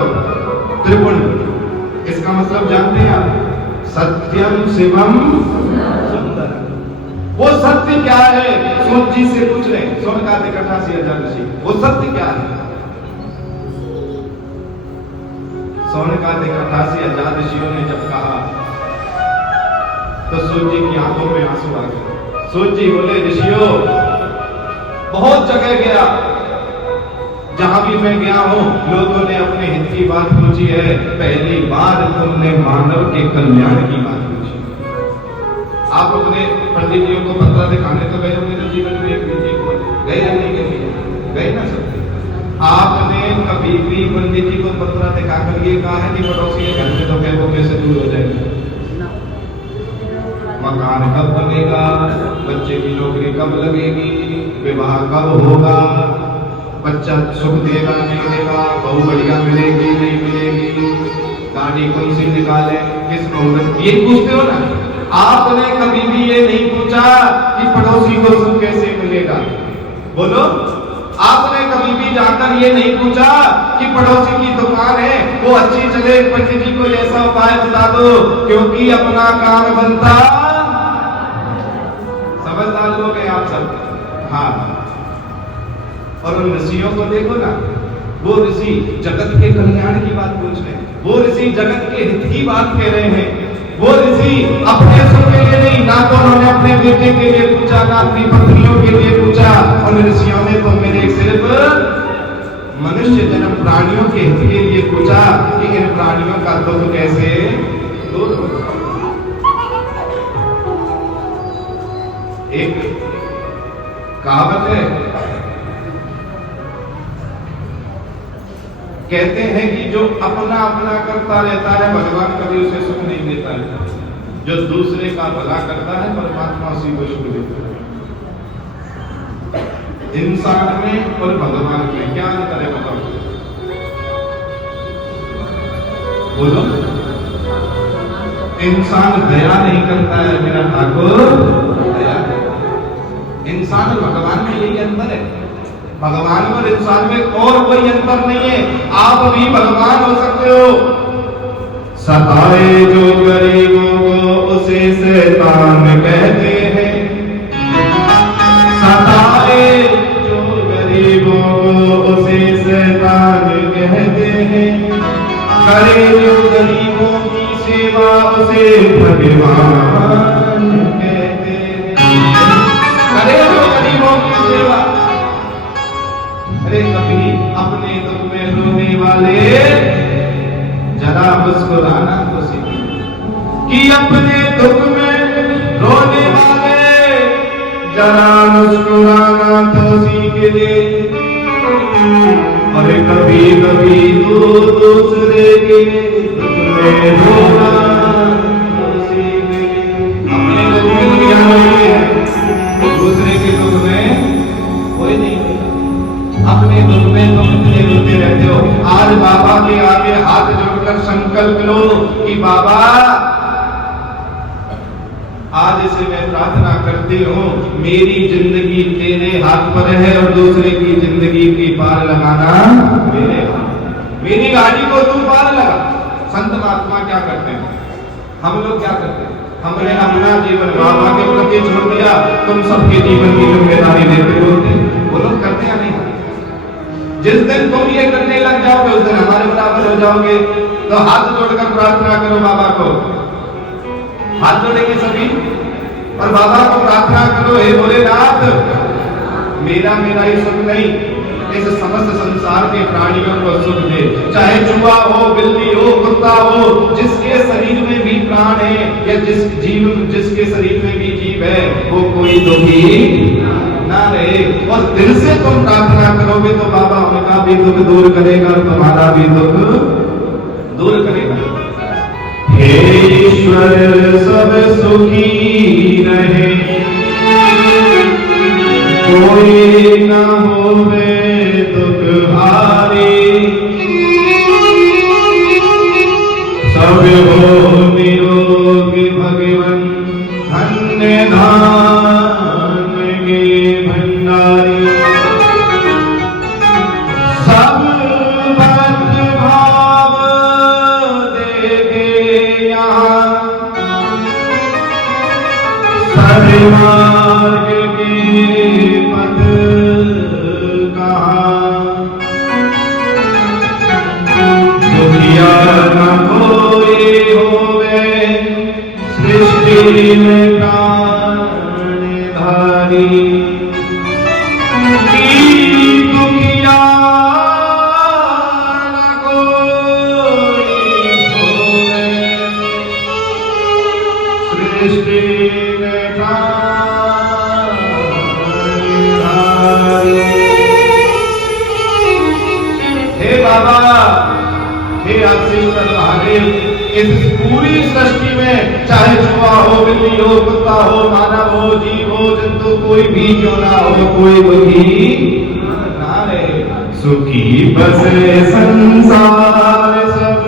त्रिपुंड। इसका मतलब जानते हैं आप? सत्यम शिवम सुंदरम। वो सत्य क्या है? सूत जी से पूछ रहे, सोनकादिक 88 हजार ऋषि, वो सत्य क्या है? सोनकादिक 88 हजार ऋषियों ने जब कहा तो सूत जी की आंखों में आंसू आ गए। सूत जी बोले, ऋषियों, बहुत जगह गया, जहां भी मैं गया हूं लोगों ने अपने हित की बात पूछी है, पहली बार तुमने मानव के कल्याण की बात पूछी। आप अपने पंडित जियों को पत्र दिखाने तो गए होंगे, तो जीवन में एक गए या नहीं गए ना सब। आपने कभी भी पंडित जी को पत्र दिखाकर ये कहा है कि पड़ोसी के घर में तो गए, वो कैसे दूर हो जाएंगे? मकान कब बनेगा, बच्चे की नौकरी कब लगेगी, विवाह कब होगा, बच्चा सुख देगा नहीं देगा, बहू बढ़िया मिलेगी नहीं मिलेगी, गाड़ी कौन सी निकाले, किस मुहूर्त, ये पूछते हो ना। आपने कभी भी ये नहीं पूछा कि पड़ोसी को सुख कैसे मिलेगा। बोलो, आपने कभी भी जाकर ये नहीं पूछा कि पड़ोसी की दुकान है वो अच्छी चले, पंडित जी को ऐसा उपाय बता दो, क्योंकि अपना काम बनता। समझदार लोग हैं आप सब। हाँ, और उन ऋषियों को देखो ना, वो ऋषि जगत के कल्याण की बात पूछ रहे हैं, वो ऋषि जगत के हित की बात कह रहे हैं। वो ऋषि अपने सुख के लिए नहीं, ना तो उन्होंने अपने बेटे के लिए पूछा, ना अपनी पत्नियों के लिए पूछा। उन ऋषियों ने तो मेरे सिर्फ मनुष्य जन्म प्राणियों के हित के लिए पूछा कि इन प्राणियों का दुख कैसे दूर हो। एक कहावत है, कहते हैं कि जो अपना अपना करता रहता है भगवान कभी उसे सुख नहीं देता है, जो दूसरे का भला करता है परमात्मा उसी को सुख देता है। इंसान में और भगवान में क्या अंतर है बताओ? बोलो। इंसान दया नहीं करता है मेरा ठाकुर, दया। इंसान और भगवान में यही अंतर है। भगवान और इंसान में और कोई अंतर नहीं है। आप भी भगवान हो सकते हो। सताए जो गरीबों को उसे शैतान कहते हैं। सताए जो गरीबों को उसे शैतान कहते हैं। करे जो गरीबों की सेवा उसे भगवान कहते हैं। करे जो गरीबों की सेवा। अरे कभी अपने दुख में रोने वाले जरा मुस्कुराना तो सीखिए, कि अपने दुख में रोने वाले जरा मुस्कुराना तो सीख ले। और कभी कभी तो दूसरे के दुख में रोना तो सीख ले। अपने दुख में दुनिया नहीं है, दूसरे के दुख में कोई नहीं। अपने दुख में तुम इतने रोते रहते हो। आज बाबा के आगे हाथ जोड़कर संकल्प लो कि बाबा आज से मैं प्रार्थना करती हूँ, मेरी जिंदगी तेरे हाथ पर है और दूसरे की जिंदगी की पार लगाना मेरे हाथ। मेरी गाड़ी को तुम पार लगा। संत महात्मा क्या करते हैं? हम लोग क्या करते हैं? हमने अपना जीवन बाबा के प्रति छोड़ दिया, तुम सबके जीवन की जिम्मेदारी लेते होते। वो लोग करते हैं नहीं। जिस दिन तुम ये करने लग जाओगे उस दिन हमारे बराबर हो जाओगे। तो हाथ जोड़कर प्रार्थना करो बाबा को। हाथ जोड़ेंगे सभी और बाबा को प्रार्थना करो, हे भोलेनाथ मेरा ही सुख नहीं, इस समस्त संसार के प्राणियों को सुख दे। चाहे चूहा हो, बिल्ली हो, कुत्ता हो, जिसके शरीर में भी प्राण है या जिसके शरीर में भी जीव है, वो कोई दुखी ना रहे। और दिल से तुम प्रार्थना करोगे तो बाबा उनका भी दुख दूर करेगा और तुम्हारा भी दुख दूर करेगा। हे ईश्वर सब सुखी रहे, कोई न होवे दुख हारी। सब हो निरोगी भगवन धन्य धाम के भंडारी। सब भक्त भाव देखे यहाँ, सब मार्ग के पद कहाँ। दुखिया न कोई होवे सृष्टि में प्राणधारी। दुखिया न कोई होवे सृष्टि में प्राणधारी। हे बाबा, हे आशीर्वाद महादेव, इस पूरी सृष्टि में चाहे चूहा हो, बिल्ली हो, कुत्ता हो, मानव हो, जीव हो, जंतु कोई भी क्यों ना हो, कोई दुखी ना रहे। सुखी बसे संसार सब,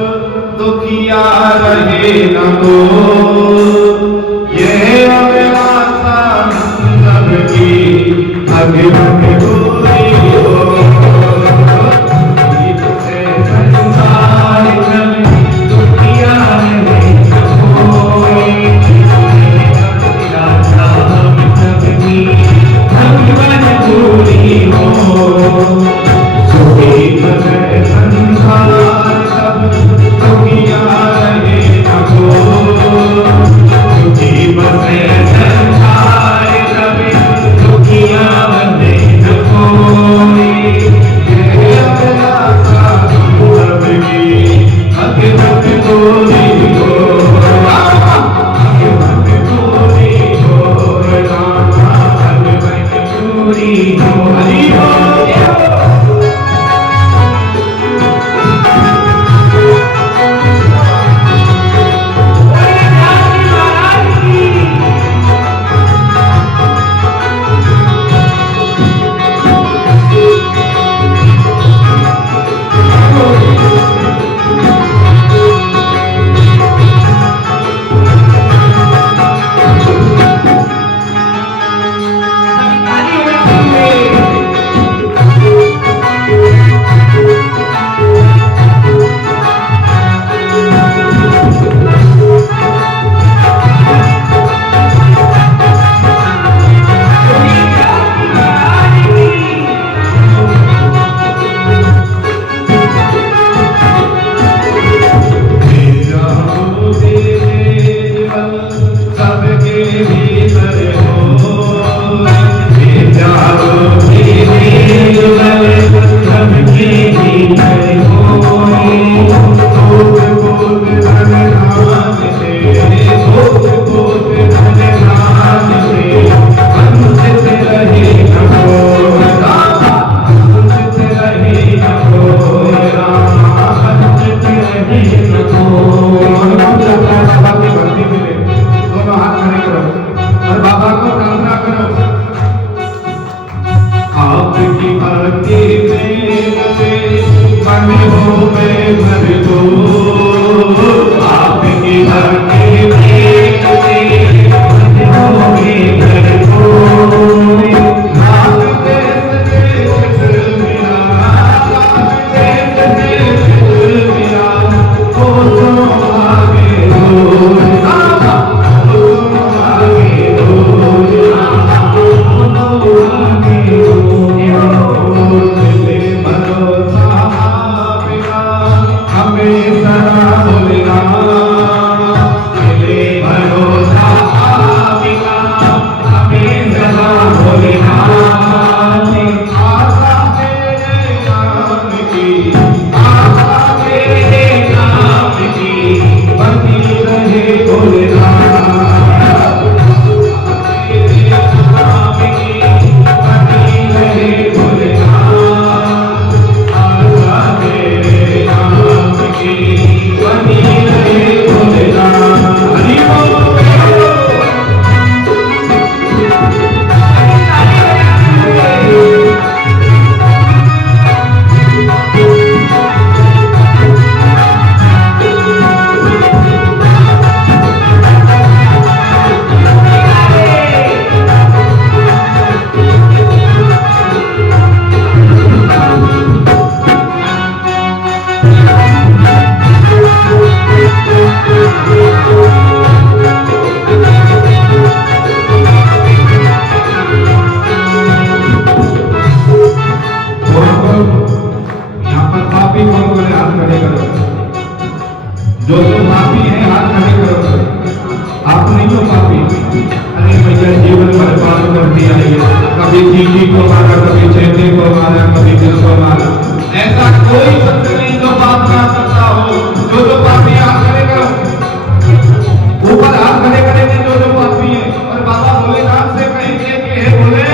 दुखिया रहे न को। ये अभिलाषा सबकी भगवान पूरी हो। दुखिया बने न को। करो और बाबा को प्रार्थना करो। आपकी भक्ति में बने हो मैं भर दो, आपकी भक्ति में बने हो मैं भर दो। राम देश देश मेरा, राम देश देश मेरा, वो तो आगे हो, जो जो पापी है हाथ खड़े करो। आप नहीं हो पापी। अरे भैया जीवन बर्बाद कर दिया है, कभी चीटी को मारा, कभी चेते को मारा, कभी दिल को मारा। ऐसा कोई सत्य नहीं जो पाप ना करता हो। जो जो पापी हाथ खड़े करो, ऊपर हाथ खड़े करेंगे जो जो पापी है। और बाबा भोलेनाथ से कहेंगे कि हे भोले,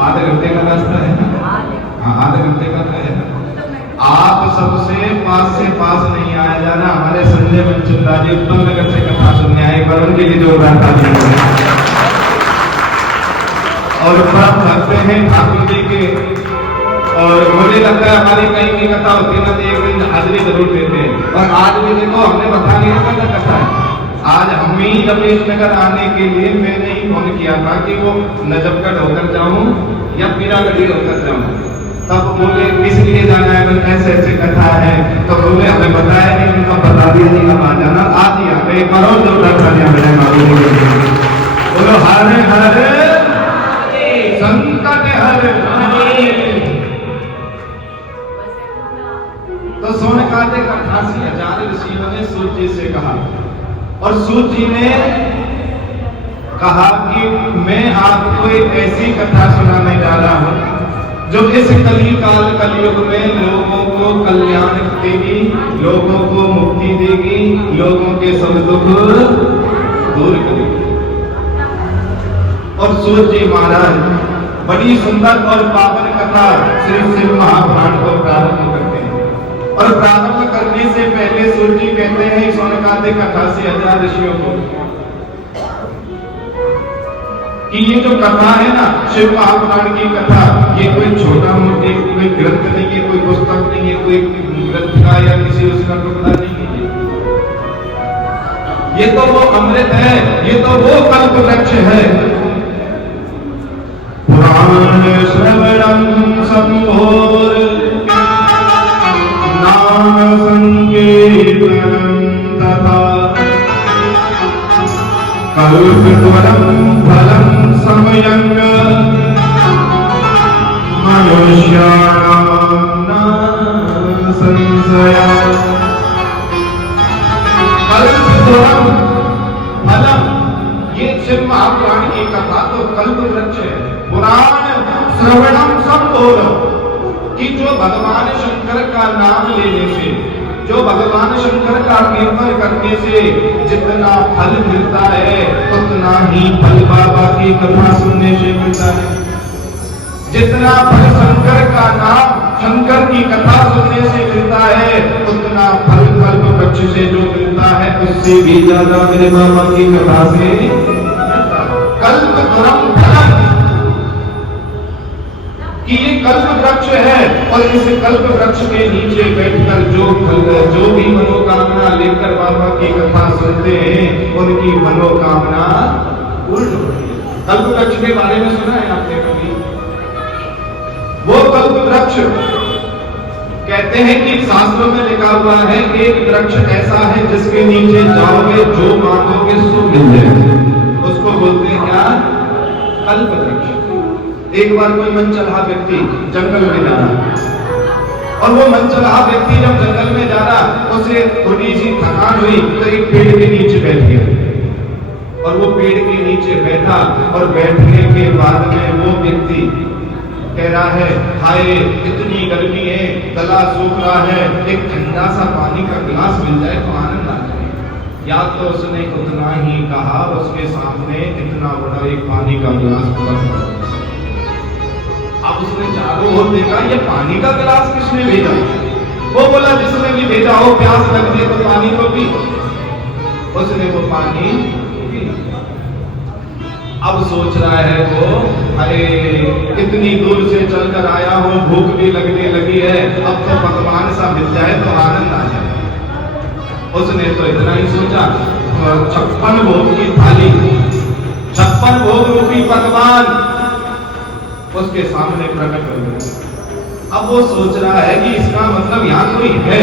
आधे घंटे का रास्ता है ना? हाँ, आधे घंटे का तो है। आप सबसे पास से पास नहीं आया जाना। हमारे संजय मनचंदा जी उत्तम नगर से कथा सुनने आए, पर उनके लिए जोरदार ताली। और परम भक्त हैं ठाकुर जी के, और मुझे लगता है हमारी कहीं की कथा होती है ना तो एक दिन हाजिरी जरूर देते हैं। और आज भी देखो हमने बता दिया था ना कथा है। आज हम ही रमेश नगर आने के लिए मैंने ही फोन किया था कि वो नजफगढ़ होकर जाऊं या पीरागढ़ी होकर जाऊं। तब बोले किस लिए जाना है, ऐसे ऐसे कथा है। तो बोले हमें बताया नहीं, उनका बता दिया नहीं, अब आ जाना। आज ही आप एक बार और जोरदार तालियां बजाएं। बोलो हरे हरे संकट हरे। तो सोनकाते का 88,000 ऋषियों ने सूत जी से कहा, और सूत जी ने कहा कि मैं आपको एक ऐसी कथा सुनाने जा रहा हूं जो इस कली काल कलयुग में लोगों को कल्याण देगी, लोगों को मुक्ति देगी, लोगों के सब दुख दूर करेगी। और सूत जी महाराज बड़ी सुंदर और पावन कथा श्री शिव महापुराण को प्रारंभ करते हैं। और प्रारंभ करने से पहले सूत जी कहते हैं सोनकाते का 88,000 ऋषियों को कि ये जो कथा है ना शिव महापुराण की कथा, ये कोई छोटा मोटी कोई ग्रंथ नहीं है, कोई पुस्तक नहीं है, कोई ग्रंथ का या किसी उसका टुकड़ा नहीं है। ये तो वो अमृत है, ये तो वो कल्प वृक्ष है। पुराण श्रवणम संभोर नाम संकीर्तनम तथा कल्पद्वरम फलम समयं मनुष्याणां न संशयः। कल्पद्वरम फलम, ये शिव महापुराण की कथा तो कल्प वृक्ष है। पुराण श्रवणम संभोर, कि जो भगवान शंकर का नाम लेने से, जो भगवान शंकर का कीर्तन करने से जितना फल मिलता है उतना ही फल बाबा की कथा सुनने से मिलता है। जितना फल शंकर का नाम, शंकर की कथा सुनने से मिलता है उतना फल कल्प वृक्ष से जो मिलता है उससे भी ज्यादा मेरे बाबा की कथा से। कल्प धर्म फलम, कि ये कल्प वृक्ष है, और इस कल्प वृक्ष के नीचे बैठकर जो भी मनोकामना लेकर बाबा की कथा सुनते हैं उनकी मनोकामना पूर्ण होती है। कल्प वृक्ष के बारे में सुना है आपने कभी? वो कल्प वृक्ष कहते हैं कि शास्त्रों में लिखा हुआ है कि एक वृक्ष ऐसा है जिसके नीचे जाओगे जो मांगोगे सो मिल जाएगा। उसको बोलते हैं क्या? कल्प वृक्ष। एक बार कोई मनचला व्यक्ति जंगल में जा रहा, और वो मनचला व्यक्ति जब जंगल में जा रहा उसे थोड़ी सी थकान हुई तो एक पेड़ के नीचे बैठ गया। और वो पेड़ के नीचे बैठा, और बैठने के बाद में वो व्यक्ति कह रहा है हाय इतनी गर्मी है, गला सूख रहा है, एक ठंडा सा पानी का गिलास मिल जाए तो आनंद आ जाए। या तो उसने उतना ही कहा, उसके सामने इतना बड़ा एक पानी का गिलास पड़ा। अब उसने चारों ओर देखा ये पानी का गिलास किसने भेजा? वो बोला जिसने भी भेजा हो, प्यास लगती है तो पानी को पी। उसने वो पानी पी। अब सोच रहा है वो, अरे इतनी दूर से चलकर आया हूं, भूख भी लगने लगी है, अब तो पकवान सा मिल जाए तो आनंद आ जाए। उसने तो इतना ही सोचा, 56 भोग की थाली, 56 भोग रूपी पकवान उसके सामने प्रकट कर दिया। अब वो सोच रहा है कि इसका मतलब यहाँ कोई है,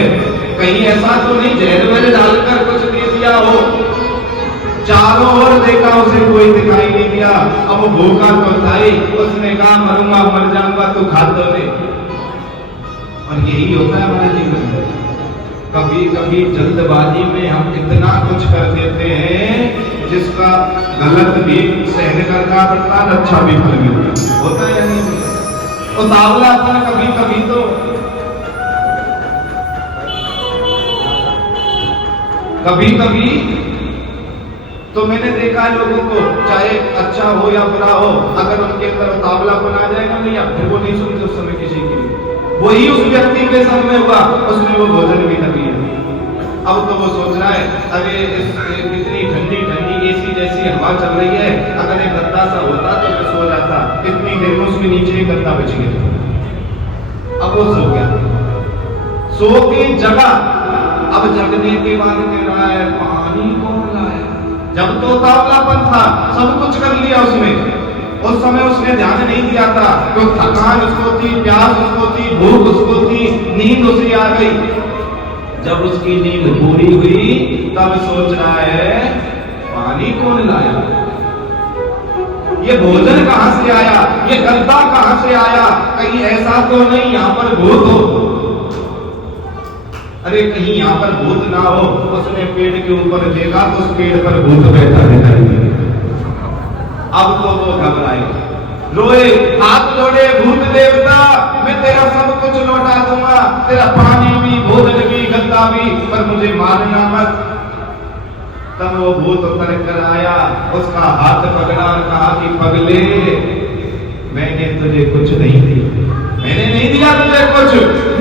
कहीं ऐसा तो नहीं जहर में डालकर कुछ दे दिया हो। चारों ओर देखा, उसे कोई दिखाई नहीं दिया। अब वो भूखा तो था ही, उसने कहा मरूंगा मर जाऊंगा तो खा दो ले। और यही होता है हमारे जीवन में, कभी कभी जल्दबाजी में हम इतना कुछ कर देते हैं जिसका गलत भी सहन करना पड़ता है, अच्छा भी फल मिलता होता है या नहीं? उतावला अपना कभी कभी तो तो मैंने देखा है लोगों को, चाहे अच्छा हो या बुरा हो, अगर उनके अंदर उतावलापन आ जाएगा भैया, फिर वो नहीं सुनते उस समय किसी की। वही उस व्यक्ति के सामने हुआ, उसने वो भोजन भी कर लिया। अब तो वो सोच रहा है, अरे कितनी ठंडी ठंडी एसी जैसी हवा चल रही है, अगर एक गद्दा सा होता तो मैं सो जाता। इतनी देर में उसके नीचे एक गद्दा बच गया। अब वो सो गया, सो के जगा। अब जगने के बाद कह रहा है, पानी कौन लाया? जब तो उतावलापन था, सब कुछ कर लिया उसने, उस समय उसने ध्यान नहीं दिया था। तो थकान उसको थी, प्यास उसको थी, भूख उसको थी, नींद उसे आ गई। जब उसकी नींद पूरी हुई तब सोच रहा है, पानी कौन लाया? ये भोजन कहां से आया? ये गद्दा कहां से आया? कहीं ऐसा तो नहीं यहाँ पर भूत हो? अरे कहीं यहाँ पर भूत ना हो। उसने पेड़ के ऊपर देखा तो उस पेड़ पर भूत बैठा दिखाई दिया। अब तो वो घबराए, रोए, हाथ जोड़े, भूत देवता मैं तेरा सब कुछ लौटा दूंगा, तेरा पानी भी, भोजन भी, गद्दा भी, पर मुझे मारना मत। तब वो भूत उतर कर आया, उसका हाथ पकड़ा और कहा कि पगले, मैंने तुझे कुछ नहीं दिया, मैंने नहीं दिया तुझे कुछ।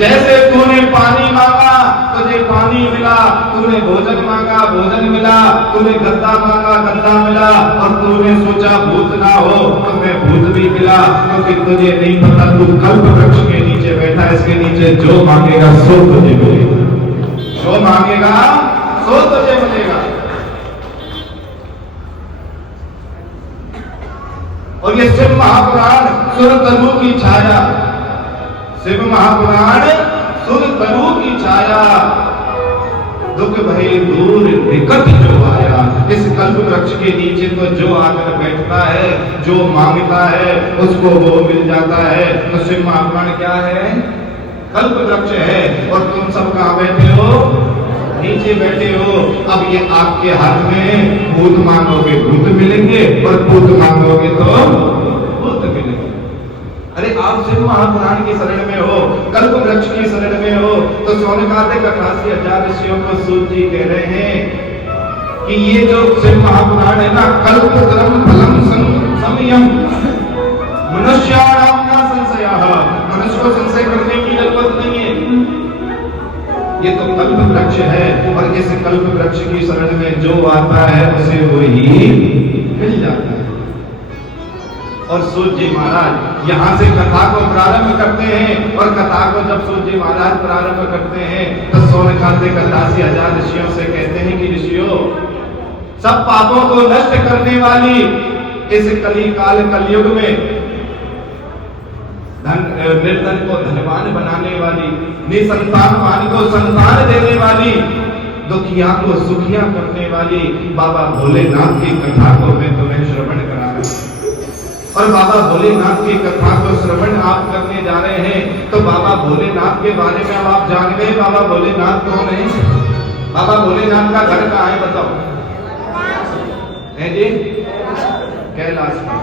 जैसे तूने पानी मांगा तुझे पानी मिला, तूने भोजन मांगा भोजन मिला, तूने गद्दा मांगा गद्दा मिला, और तूने सोचा भूत ना हो तो मैं भूत भी मिला। क्योंकि तुझे नहीं पता, तू कल्प वृक्ष के नीचे बैठा, इसके नीचे जो मांगेगा सो तुझे मिलेगा, जो मांगेगा सो तुझे मिलेगा। और ये शिव महापुराण सुर तनु की छाया, शिव महापुराण सुर तनु की छाया, दुख भय दूर निकट जो आया। इस कल्प वृक्ष के नीचे तो जो आकर बैठता है, जो मांगता है, उसको वो मिल जाता है। तो शिव महापुराण क्या है? कल्प वृक्ष है। और तुम सब कहां बैठे हो? नीचे बैठे हो। अब ये आपके हाथ में, भूत मांगोगे भूत मिलेंगे, और भूत मांगोगे तो भूत मिलेंगे। अरे आप शिव महापुराण की शरण में हो, कल्प वृक्ष की शरण में हो। तो सोनकादिक 88,000 ऋषियों को सूत जी कह रहे हैं कि ये जो शिव महापुराण है ना, कल्प धर्म फलम समयम मनुष्याणाम न संशयः, मनुष्य को संशय करने की जरूरत नहीं है। ये तो कल्प वृक्ष है, और इस कल्प वृक्ष की शरण में जो आता है उसे वो ही मिल जाता है। और सूत जी महाराज यहां से कथा को प्रारंभ करते हैं, और कथा को जब सूत जी महाराज प्रारंभ करते हैं तो सोनकादिक 88,000 ऋषियों से कहते हैं कि ऋषियों, सब पापों को नष्ट करने वाली इस कली काल कलयुग में निर्धन को धनवान बनाने वाली, निसंतानवान को संतान देने वाली, दुखिया को सुखिया करने वाली बाबा भोलेनाथ की कथा को मैं तुम्हें श्रवण करा रहा हूं। और बाबा भोलेनाथ की कथा को श्रवण आप करने जा रहे हैं, तो बाबा भोलेनाथ के बारे में अब आप जान गए। बाबा भोलेनाथ कौन है? बाबा भोलेनाथ का घर कहाँ है बताओ? है जी? कैलाश में।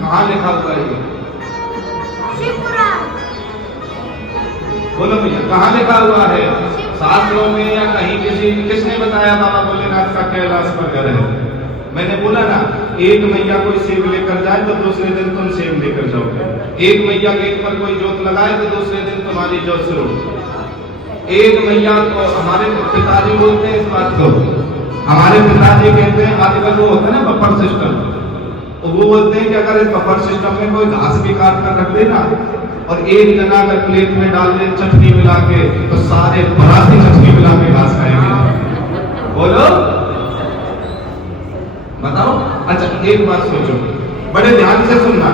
कहाँ लिखा हुआ है? बोलो भैया, कहाँ लिखा हुआ है? शास्त्रों में या कहीं? किसने बताया बाबा भोलेनाथ का कैलाश पर घर है? मैंने बोला ना, एक मैया कोई सेब लेकर जाए तो दूसरे दिन तुम सेब लेकर जाओगे। एक मैया गेट पर कोई जोत लगाए तो दूसरे दिन तुम्हारी जोत शुरू। एक मैया को हमारे पिताजी बोलते हैं इस बात को, हमारे पिताजी कहते हैं आजकल वो होता है ना बफर सिस्टम, तो वो बोलते हैं कि अगर इस बफर सिस्टम में कोई घास भी काट कर रख देना और एक जना अगर प्लेट में डाल दे चटनी मिला के, तो सारे बराती चटनी मिला के घास खाएंगे। बोलो बताओ। अच्छा एक बात सोचो, बड़े ध्यान से सुनना,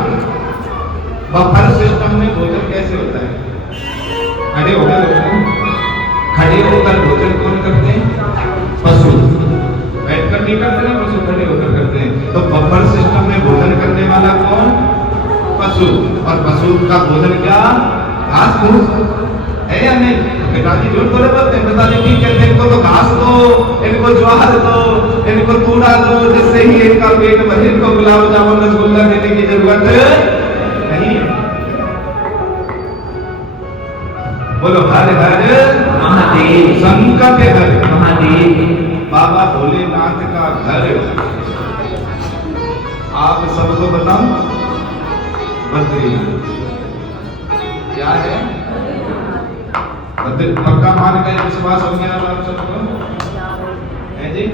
बफर सिस्टम में भोजन कैसे होता है? खड़े होकर होता है। खड़े होकर भोजन कौन करते हैं? पशु। बैठकर नहीं करते ना, पशु खड़े होकर करते हैं। तो बफर सिस्टम में भोजन करने वाला कौन? पशु। और पशु का भोजन क्या? घास फूस है या नहीं? पिताजी झूठ थोड़े बोलते हैं, पिताजी ठीक कहते हैं इनको तो घास दो, इनको ज्वार दो, इनको तूड़ा दो, जिससे ही इनका पेट भरे, इनको गुलाब जामुन रसगुल्ला देने की जरूरत नहीं। बोलो हर हर महादेव, संकट हर महादेव। बाबा भोलेनाथ का घर आप सबको बताओ, बद्रीनाथ। क्या है? पक्का मान गए, विश्वास हो गया आप सबको है जी?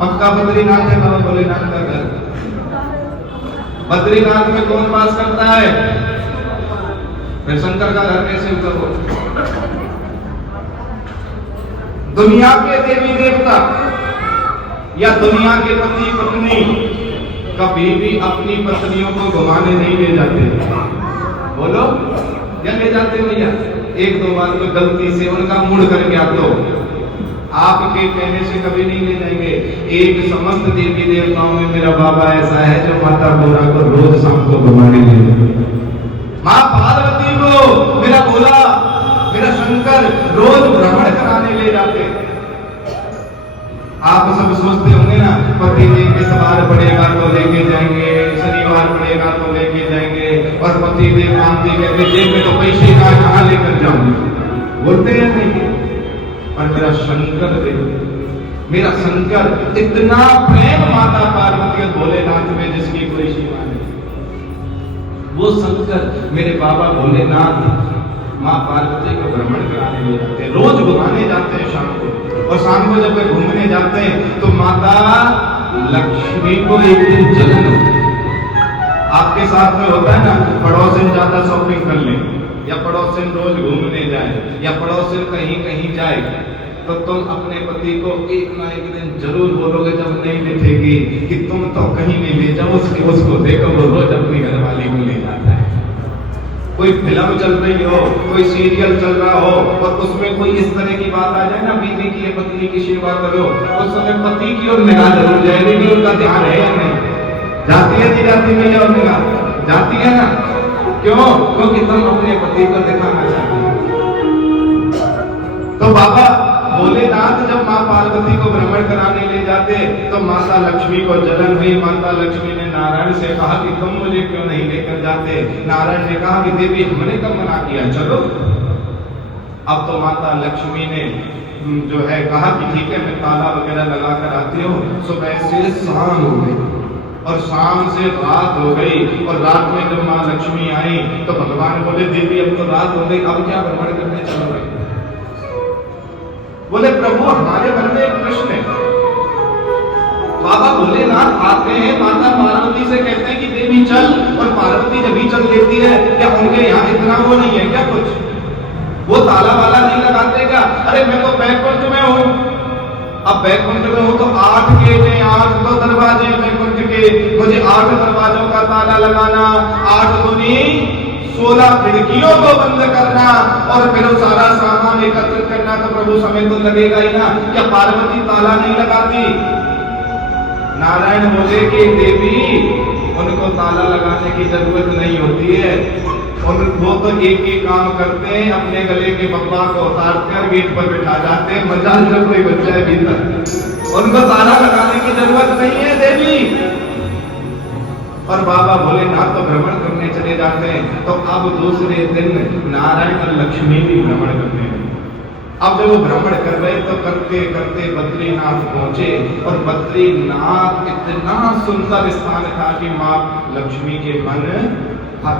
पक्का बद्रीनाथ है बाबा भोलेनाथ का घर। बद्रीनाथ में कौन वास करता है? फिर शंकर का घर कैसे उतरो? दुनिया के देवी देवता या दुनिया के पति पत्नी कभी भी अपनी पत्नियों को घुमाने नहीं ले जाते। बोलो, क्या ले जाते भैया? एक दो बार में गलती से उनका मूड करके आप लोग आपके कहने से कभी नहीं ले जाएंगे। एक समस्त देवी देवताओं में मेरा बाबा ऐसा है जो माता भोला को रोज शाम को घुमाने ले जाते। माँ पार्वती को मेरा भोला, मेरा शंकर रोज भ्रमण कराने ले जाते। आप सब सोचते होंगे ना, पति देव के सवार पड़ेगा तो लेके जाएंगे, शनिवार पड़ेगा तो लेके जाएंगे, और पति देव मानते कहते जेब में तो पैसे का कहाँ लेकर जाऊंगे, बोलते हैं नहीं। और मेरा शंकर देव, मेरा शंकर इतना प्रेम माता पार्वती और भोलेनाथ में जिसकी कोई सीमा नहीं। वो शंकर मेरे बाबा भोलेनाथ माँ पार्वती को भ्रमण कराने ले जाते हैं, रोज घुमाने जाते हैं शाम को। और शाम को जब वे घूमने जाते हैं तो माता लक्ष्मी को एक दिन जलन होती है। आपके साथ में होता है ना, पड़ोसन ज्यादा शॉपिंग कर ले, या पड़ोसन रोज घूमने जाए, या पड़ोसन कहीं कहीं जाए, तो तुम अपने पति को एक ना एक दिन जरूर बोलोगे जब नहीं दिखेगी कि तुम तो कहीं नहीं ले जाओ, उसको देखो वो रोज अपनी घरवाली को ले जाता है। कोई फिल्म चल रही हो, कोई सीरियल चल रहा हो, और उसमें कोई इस तरह की बात आ जाए ना, बीवी की पत्नी की सेवा करो, उस समय पति की ओर निगाह जरूर जाएगी कि उनका ध्यान है या नहीं। जाती है नहीं जाती भैया और निगाह जाती है ना? क्यों? क्योंकि तुम अपने पति को दिखाना चाहते हो। तो बाबा भोलेनाथ जब माँ पार्वती को भ्रमण कराने ले जाते तो माता लक्ष्मी को जलन हुई। माता लक्ष्मी ने नारायण से कहा कि तुम मुझे क्यों नहीं लेकर जाते? नारायण ने कहा कि देवी हमने कब मना किया, चलो। अब तो माता लक्ष्मी ने जो है कहा कि ठीक है, मैं ताला वगैरह लगा कर आती हूँ। सुबह से शाम हो गई और शाम से रात हो गई, और रात में जब माँ लक्ष्मी आई तो भगवान बोले देवी अब तो रात हो गई, अब क्या भ्रमण करने चलोगे? बोले प्रभु हमारे मन में एक प्रश्न है। बाबा भोलेनाथ आते हैं, माता पार्वती से कहते हैं कि देवी चल, और पार्वती जब भी चल देती है, क्या उनके यहाँ इतना वो नहीं है क्या कुछ? वो ताला वाला नहीं लगाते क्या? अरे मैं तो बैकुंठ में हूँ। अब बैकुंठ में हूँ तो 8 गेट हैं, 8 तो दरवाजे बैकुंठ के, मुझे 8 दरवाजों का ताला लगाना, 8 दूनी 16 खिड़कियों को बंद करना, और फिर सारा सामान एकत्रित करना, तो प्रभु समय तो लगेगा ही ना। क्या पार्वती ताला नहीं लगाती? नारायण बोले कि देवी उनको ताला लगाने की जरूरत नहीं होती है, वो तो एक ही काम करते हैं, अपने गले के बब्बा को उतारते हैं, गेट पर बिठा जाते हैं, मजाल जब कोई बच्चा है भीतर, उनको ताला लगाने की जरूरत नहीं है देवी। और बाबा भोलेनाथ तो भ्रमण करने चले जाते हैं। तो अब दूसरे दिन नारायण और लक्ष्मी भी भ्रमण करते हैं। अब जब वो भ्रमण कर रहे तो करते करते बद्रीनाथ पहुंचे, और बद्रीनाथ इतना सुंदर स्थान था कि माँ लक्ष्मी के मन भर।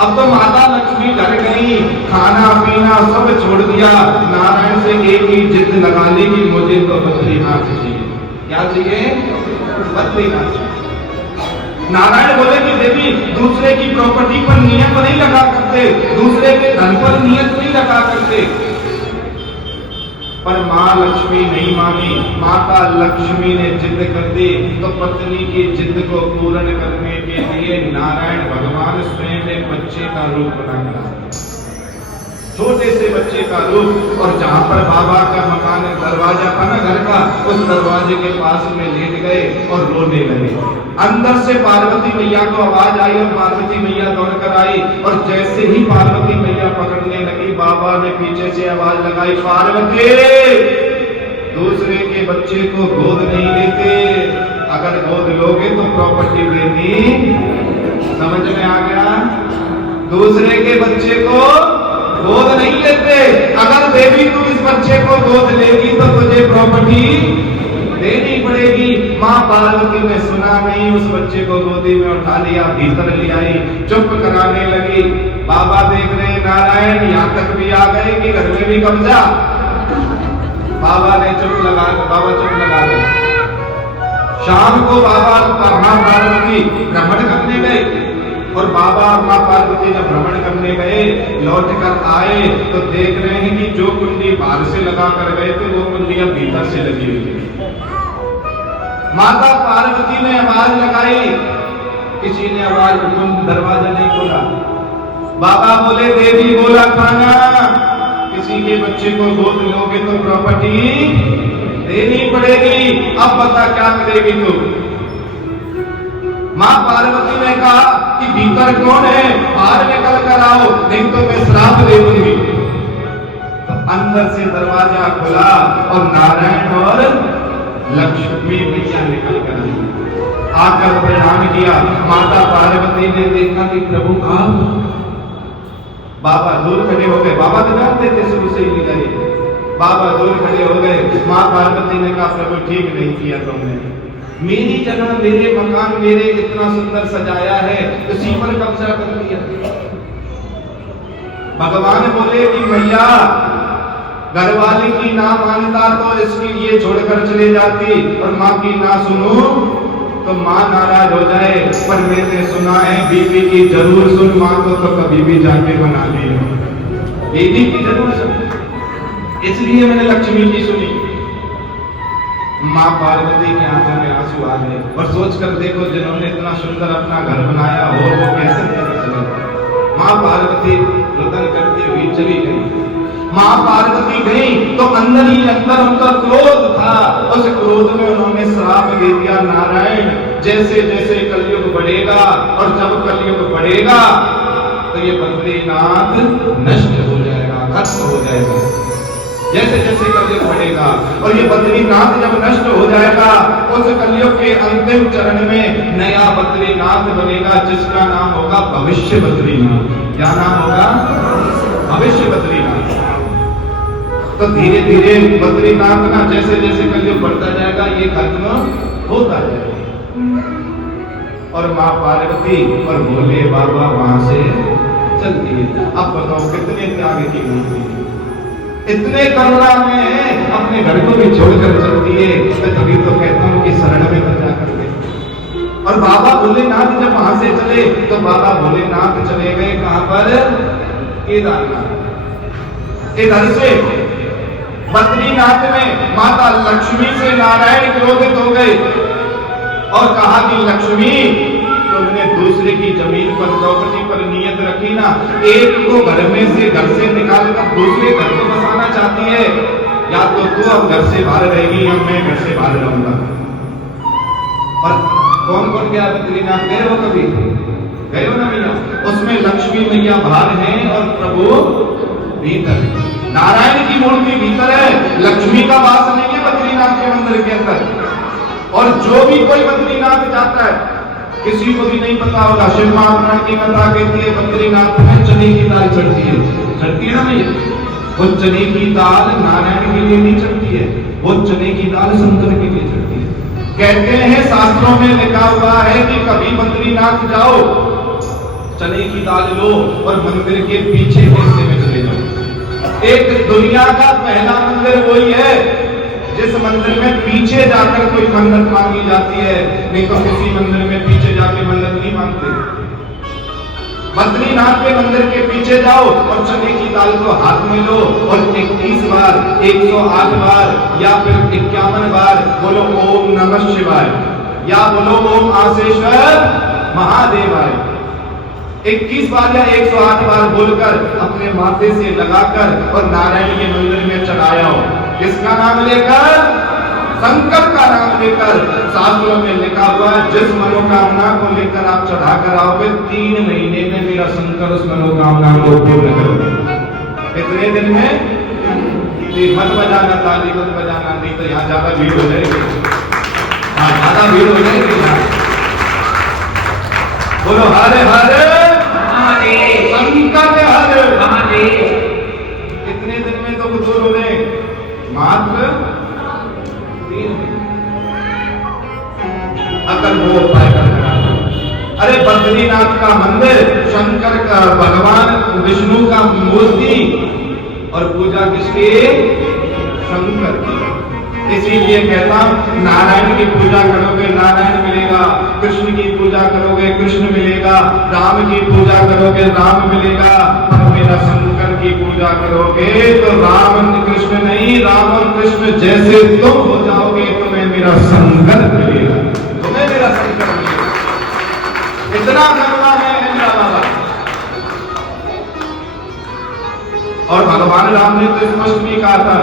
अब तो माता लक्ष्मी घर गई, खाना पीना सब छोड़ दिया, नारायण से एक ही जिद लगा ली कि मुझे तो बद्रीनाथ चाहिए। क्या चाहिए? बद्रीनाथ। नारायण बोले कि देवी दूसरे की प्रॉपर्टी पर नियत नहीं लगा करते, दूसरे के धन पर नियत नहीं लगा करते। पर माँ लक्ष्मी नहीं मानी। माता लक्ष्मी ने जिद कर दी, तो पत्नी की जिद को पूर्ण करने के लिए नारायण भगवान स्वयं एक बच्चे का रूप बना, छोटे से बच्चे का रूप, और जहां पर बाबा का मकान दरवाजा था ना घर का, उस दरवाजे के पास में लेट गए और रोने लगे। अंदर से पार्वती मैया को आवाज आई और पार्वती मैया दौड़कर आई, और जैसे ही पार्वती मैया पकड़ने लगी, बाबा ने पीछे से आवाज लगाई, पार्वती दूसरे के बच्चे को गोद नहीं लेते, अगर गोद लोगे तो प्रॉपर्टी देनी। समझ में आ गया? दूसरे के बच्चे को गोद नहीं लेते। अगर देवी तू इस बच्चे को गोद लेगी तो तुझे प्रॉपर्टी देनी पड़ेगी। माँ पार्वती ने सुना नहीं, उस बच्चे को गोदी में उठा लिया, भीतर ले आई, चुप कराने लगी। बाबा देख रहे नारायण यहाँ तक भी आ गए कि घर में भी कब्जा। बाबा चुप लगा गए। शाम को बाबा माँ पार्वती भ्रमण करने गए और बाबा और माँ पार्वती जब भ्रमण करने गए, लौट कर आए तो देख रहे हैं कि जो कुंडी बाहर से लगा कर गए थे वो कुंडियां भीतर से लगी हुई थी। माता पार्वती ने आवाज लगाई, किसी ने आवाज दरवाजा नहीं खोला। बाबा बोले देवी बोला खाना, किसी के बच्चे को गोद लोगे तो प्रॉपर्टी देनी पड़ेगी। अब बता क्या करेगी तू? माँ पार्वती ने कहा कि भीतर कौन है, बाहर निकल कर आओ, नहीं तो मैं श्राप दे दूंगी। तो अंदर से दरवाजा खुला और नारायण और लक्ष्मी मैया निकल कर आई। आकर प्रणाम किया। माता पार्वती ने देखा कि प्रभु आप। बाबा दूर खड़े हो गए। बाबा तो जानते थे शुरू से ही नहीं। बाबा दूर खड़े हो गए। माँ पार्वती ने कहा प्रभु ठीक नहीं किया तुमने, मेरी जगह मेरे मकान मेरे इतना सुंदर सजाया है, उसी पर कब्जा कर लिया। भगवान बोले कि मैया घरवाली की ना मानता तो इसके लिए छोड़कर चले जाती, और माँ की ना सुनूं तो माँ नाराज हो जाए। पर मैंने सुना है बीबी की जरूर सुन, माँ को तो कभी भी जाके बना ली, बीबी की जरूर सुन, इसलिए मैंने लक्ष्मी की सुनी। माँ पार्वती के आंखों में आंसू आ गए और सोचकर देखो जिन्होंने इतना सुंदर अपना घर बनाया हो वो कैसे चले। माँ पार्वती रुदन करती हुई चली गई। माँ पार्वती गई तो अंदर ही अंदर उनका क्रोध था। उस क्रोध में उन्होंने श्राप दे दिया, नारायण जैसे जैसे कलयुग बढ़ेगा और जब कलयुग बढ़ेगा तो ये बद्रीनाथ नष्ट हो जाएगा, खत्म हो जाएगा। जैसे जैसे कलयुग बढ़ेगा और ये बद्रीनाथ जब नष्ट हो जाएगा, उस कलयुग के अंतिम चरण में नया बद्रीनाथ बनेगा जिसका नाम होगा भविष्य बद्रीनाथ। क्या नाम होगा? भविष्य बद्रीनाथ। तो धीरे धीरे बद्रीनाथ ना जैसे जैसे कलयुग बढ़ता जाएगा ये खत्म होता जाएगा। और माँ पार्वती और भोले बाबा वहां से चलती है। अब बताओ कितने त्याग की मूर्ति, इतने करुणा में अपने घर को भी छोड़कर चलती है। मैं तभी तो कहता हूँ कि शरण में बन जा करके। और बाबा भोलेनाथ जब वहां से चले तो बाबा भोलेनाथ चले गए कहां पर? केदारनाथ। इधर से बद्रीनाथ में माता लक्ष्मी से नारायण क्रोधित हो गए और कहा कि लक्ष्मी तुमने दूसरे की जमीन पर प्रॉपर्टी पर नियत रखी ना, एक को घर में से घर से निकालकर दूसरे घर को बसाना चाहती है, या तो तू अब घर से बाहर रहेगी या मैं घर से बाहर रहूंगा। और कौन कौन गया बद्रीनाथ? गए हो कभी? गए हो ना भैया? उसमें लक्ष्मी मैया बाहर हैं और प्रभु भीतर। नारायण की मूर्ति भीतर है, लक्ष्मी का वास नहीं है बद्रीनाथ के मंदिर के अंदर। और जो भी कोई बद्रीनाथ जाता है, किसी को भी नहीं पता होगा, शिव महापुराण की कथा कहती है बद्रीनाथ में चने की दाल चढ़ती है ना भैया? वो चने की दाल नारायण के लिए नहीं चढ़ती है, वो चने की दाल शंकर के लिए चढ़ती है। कहते हैं शास्त्रों में लिखा हुआ है कि कभी बद्रीनाथ जाओ, चने की दाल लो और मंदिर के पीछे हिस्से में चले जाओ। एक दुनिया का पहला मंदिर वही है जिस मंदिर में पीछे जाकर कोई मन्नत मांगी जाती है, नहीं तो किसी मंदिर में पीछे जाके मन्नत नहीं मांगते। बद्रीनाथ के मंदिर के पीछे जाओ और चने की दाल को हाथ में लो और 21 बार 108 बार या फिर 51 बार बोलो ओम नमः शिवाय या बोलो ओम आसेश्वर महादेवाय। 21 बार या 108 बार बोलकर अपने माथे से लगाकर और नारायण के मंदिर में चढ़ाया हो। किसका नाम लेकर? शंकर का नाम लेकर। शास्त्रों में लिखा हुआ है जिस मनोकामना को लेकर आप चढ़ा कर आओगे 3 महीने में मेरा शंकर उस मनोकामना को पूर्ण कर देगा। कितने दिन में? मत बजाना ताली, मत बजाना, नहीं तो यहाँ ज्यादा भीड़ हो जाएगी। हाँ ज्यादा भीड़ हो जाएगी। बोलो हरे हरे महादेव, शंकर हरे महादेव। मंदिर, शंकर का भगवान विष्णु का मूर्ति और पूजा किसकी? शंकर की। इसीलिए कहता हूं नारायण की पूजा करोगे नारायण मिलेगा, कृष्ण की पूजा करोगे कृष्ण मिलेगा, राम की पूजा करोगे राम मिलेगा, पर मेरा शंकर की पूजा करोगे तो राम कृष्ण नहीं, राम और कृष्ण जैसे तुम हो जाओगे, तुम्हें मेरा शंकर मिलेगा, तुम्हें मेरा शंकर मिलेगा। इतना करना है बाबा। और भगवान राम ने तो स्पष्ट भी कहा था,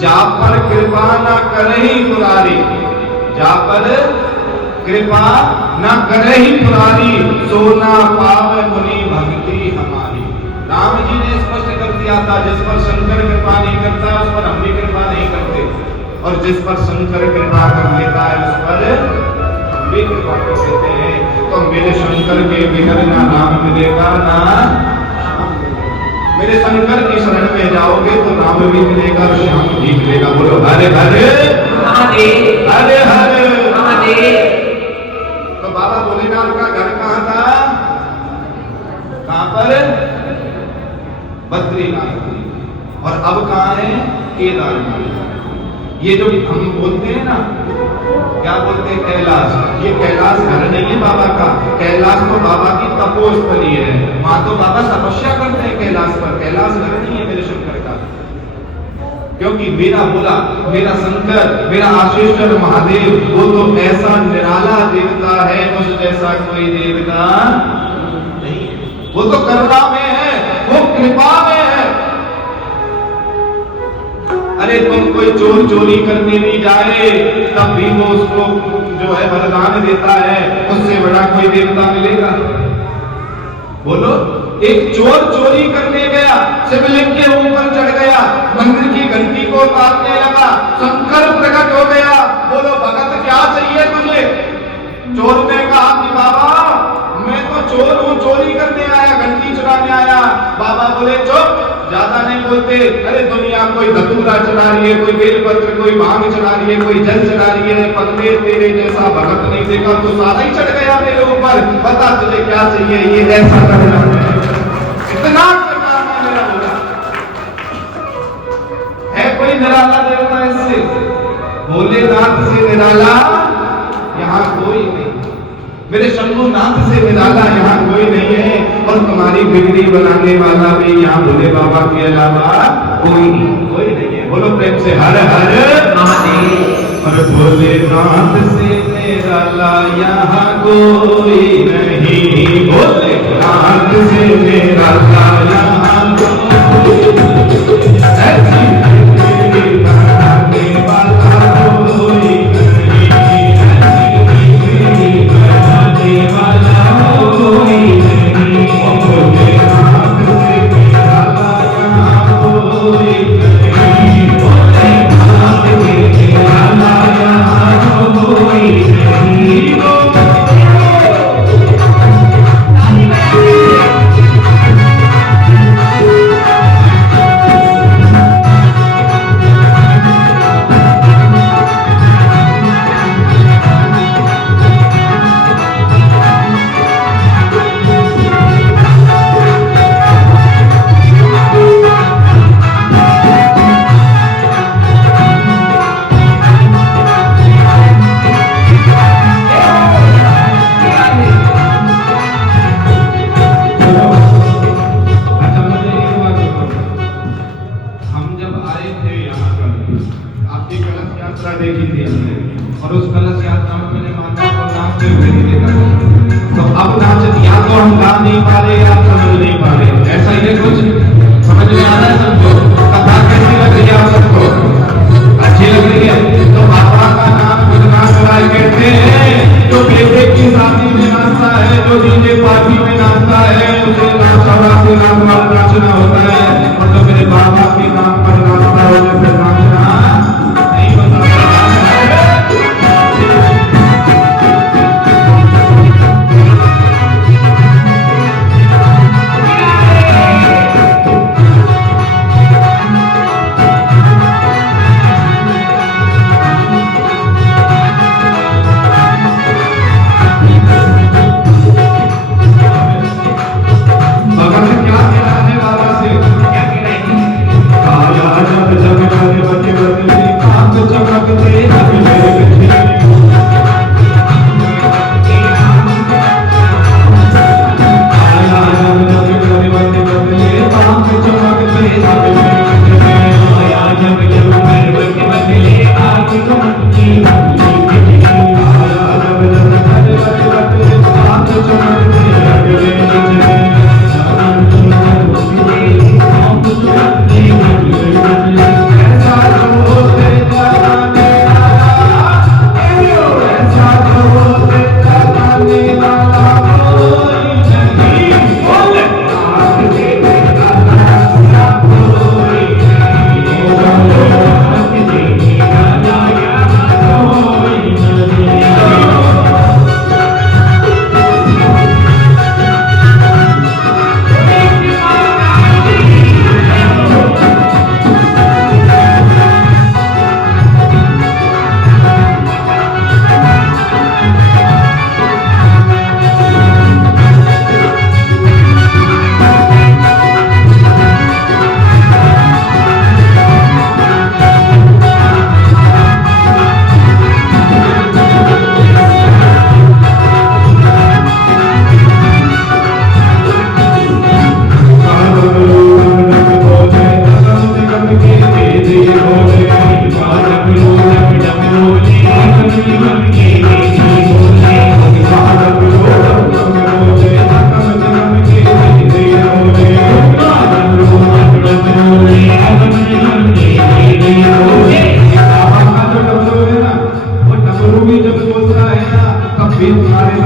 जा पर कृपा न करही पुरारी, जा पर कृपा न करही पुरारी, सो ना पावे मुनि भक्ति हमारी। राम जी ने स्पष्ट कर दिया था, जिस पर शंकर कृपा नहीं करता उस पर हम भी कृपा नहीं करते, और जिस पर शंकर कृपा कर लेता है उस पर हम भी कृपा कर देते हैं। तो मेरे शंकर के बिना ना राम मिलेगा ना मेरे शंकर की शरण में जाओगे तो राम भी मिलेगा और श्याम भी मिलेगा। बोलो हरे हरे महादेव, हरे हरे महादेव। तो बाबा भोलेनाथ का घर कहां था? कहां पर? बद्रीनाथ। और अब कहां है? केदारनाथ। ये जो हम बोलते हैं ना, क्या बोलते हैं? कैलाश। ये कैलाश घर नहीं है बाबा का, कैलाश तो बाबा की तपोस्थली है, वहां तो बाबा तपस्या करते हैं कैलाश पर, कैलाश घर नहीं है मेरे शंकर का। क्योंकि मेरा भोला, मेरा शंकर, मेरा आशीश्वर महादेव वो तो ऐसा निराला देवता है, उस जैसा कोई देवता नहीं है। वो तो करुणा में है, वो कृपा में है। अरे तुम कोई चोर चोरी करने नहीं जाए तब भी वो उसको जो है वरदान देता है, उससे बड़ा कोई देवता मिलेगा? बोलो। एक चोर चोरी करने गया, शिवलिंग के ऊपर चढ़ गया, मंदिर की घंटी को काटने लगा, शंकर प्रकट हो गया। बोलो भगत क्या चाहिए तुझे? चोर ने कहा कि बाबा मैं तो चोर हूं, चोरी करने आया, घंटी चुराने आया। बाबा बोले चुप, ज्यादा नहीं बोलते। अरे दुनिया कोई धतूरा चढ़ा रही है, कोई बेलपत्र, कोई भांग चढ़ा रही है, कोई जल चढ़ा रही है, पगले तेरे जैसा भगत नहीं देखा तो सारा ही चढ़ गया मेरे ऊपर। बता तुझे क्या चाहिए? ये ऐसा करना है, इतना करना है मेरा भोला। है कोई निराला देवता इससे? भोलेनाथ से निराला यहाँ कोई नहीं, मेरे शंभुनाथ से निराला यहाँ कोई नहीं है। और तुम्हारी बिगड़ी बनाने वाला भी यहाँ भोले बाबा के अलावा कोई नहीं है। बोलो प्रेम से हर हर महादेव। और भोलेनाथ से निराला यहाँ कोई नहीं, भोलेनाथ से निराला यहाँ कोई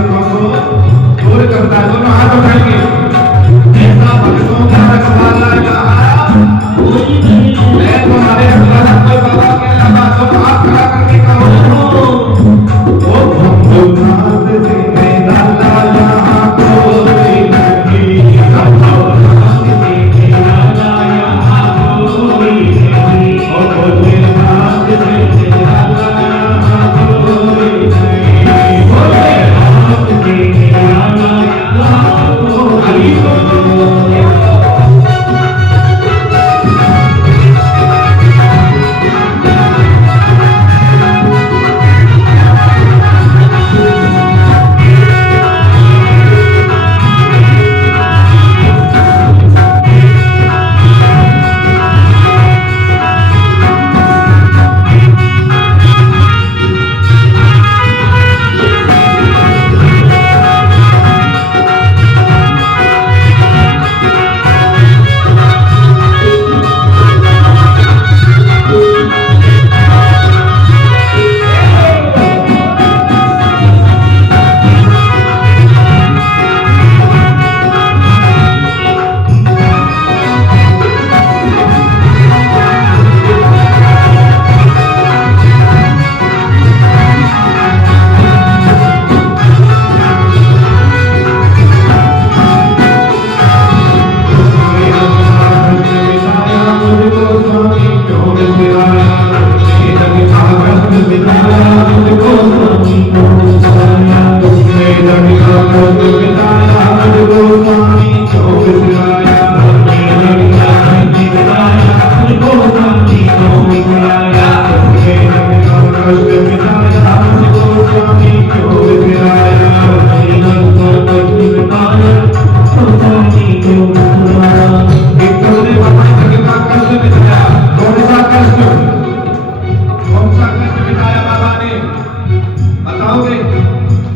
दुखों को दूर करता है। दोनों हाथ उठाएंगे। ऐसा भक्तों का रखवाला यहाँ मैं तुम्हारे अल्लाह कोई बाबा के अलावा। दोनों हाथ खड़ा करके कहो ओ भक्तनाथ तेरे लाला यहाँ कोई नहीं। भक्तनाथ तेरे लाला यहाँ कोई नहीं। ओ भोलेनाथ तेरे लाला यहाँ कोई नहीं। भोलेनाथ तेरे लाला यहाँ कोई नहीं।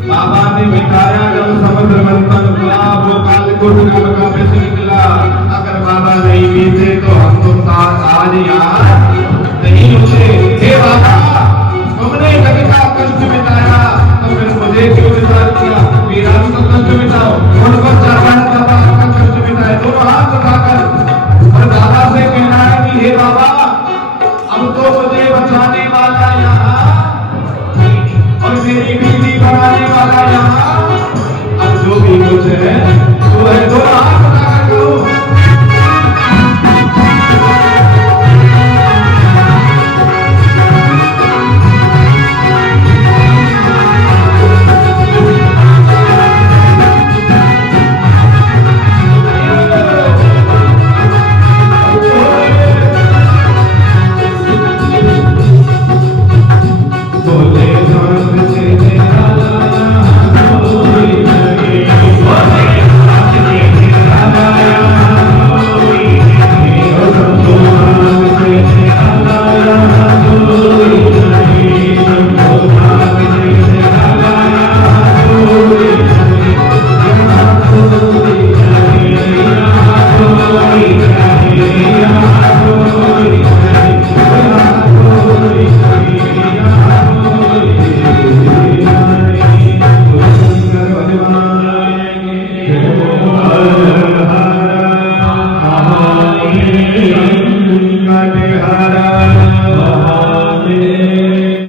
बाबा ने मिटाया जब समुद्र मंथन हुआ, वो कालकूट का मकाबे से निकला। अगर बाबा नहीं बीते तो हम तुम आज यहाँ नहीं होते। हे बाबा, तुमने जग का कष्ट मिटाया तो फिर मुझे क्यों मिटा दिया? मेरा भी तो कष्ट मिटाओ। उनको चाहता है बाबा आपका कष्ट मिटाए। दोनों हाथ उठाकर और बाबा से कहना है कि हे बाबा, अब तो मुझे बचाने वाला यहाँ और मेरी बीवी बनाने वाला यहाँ, अब जो भी कुछ है वो है। दोनों हाथ उठाकर कहो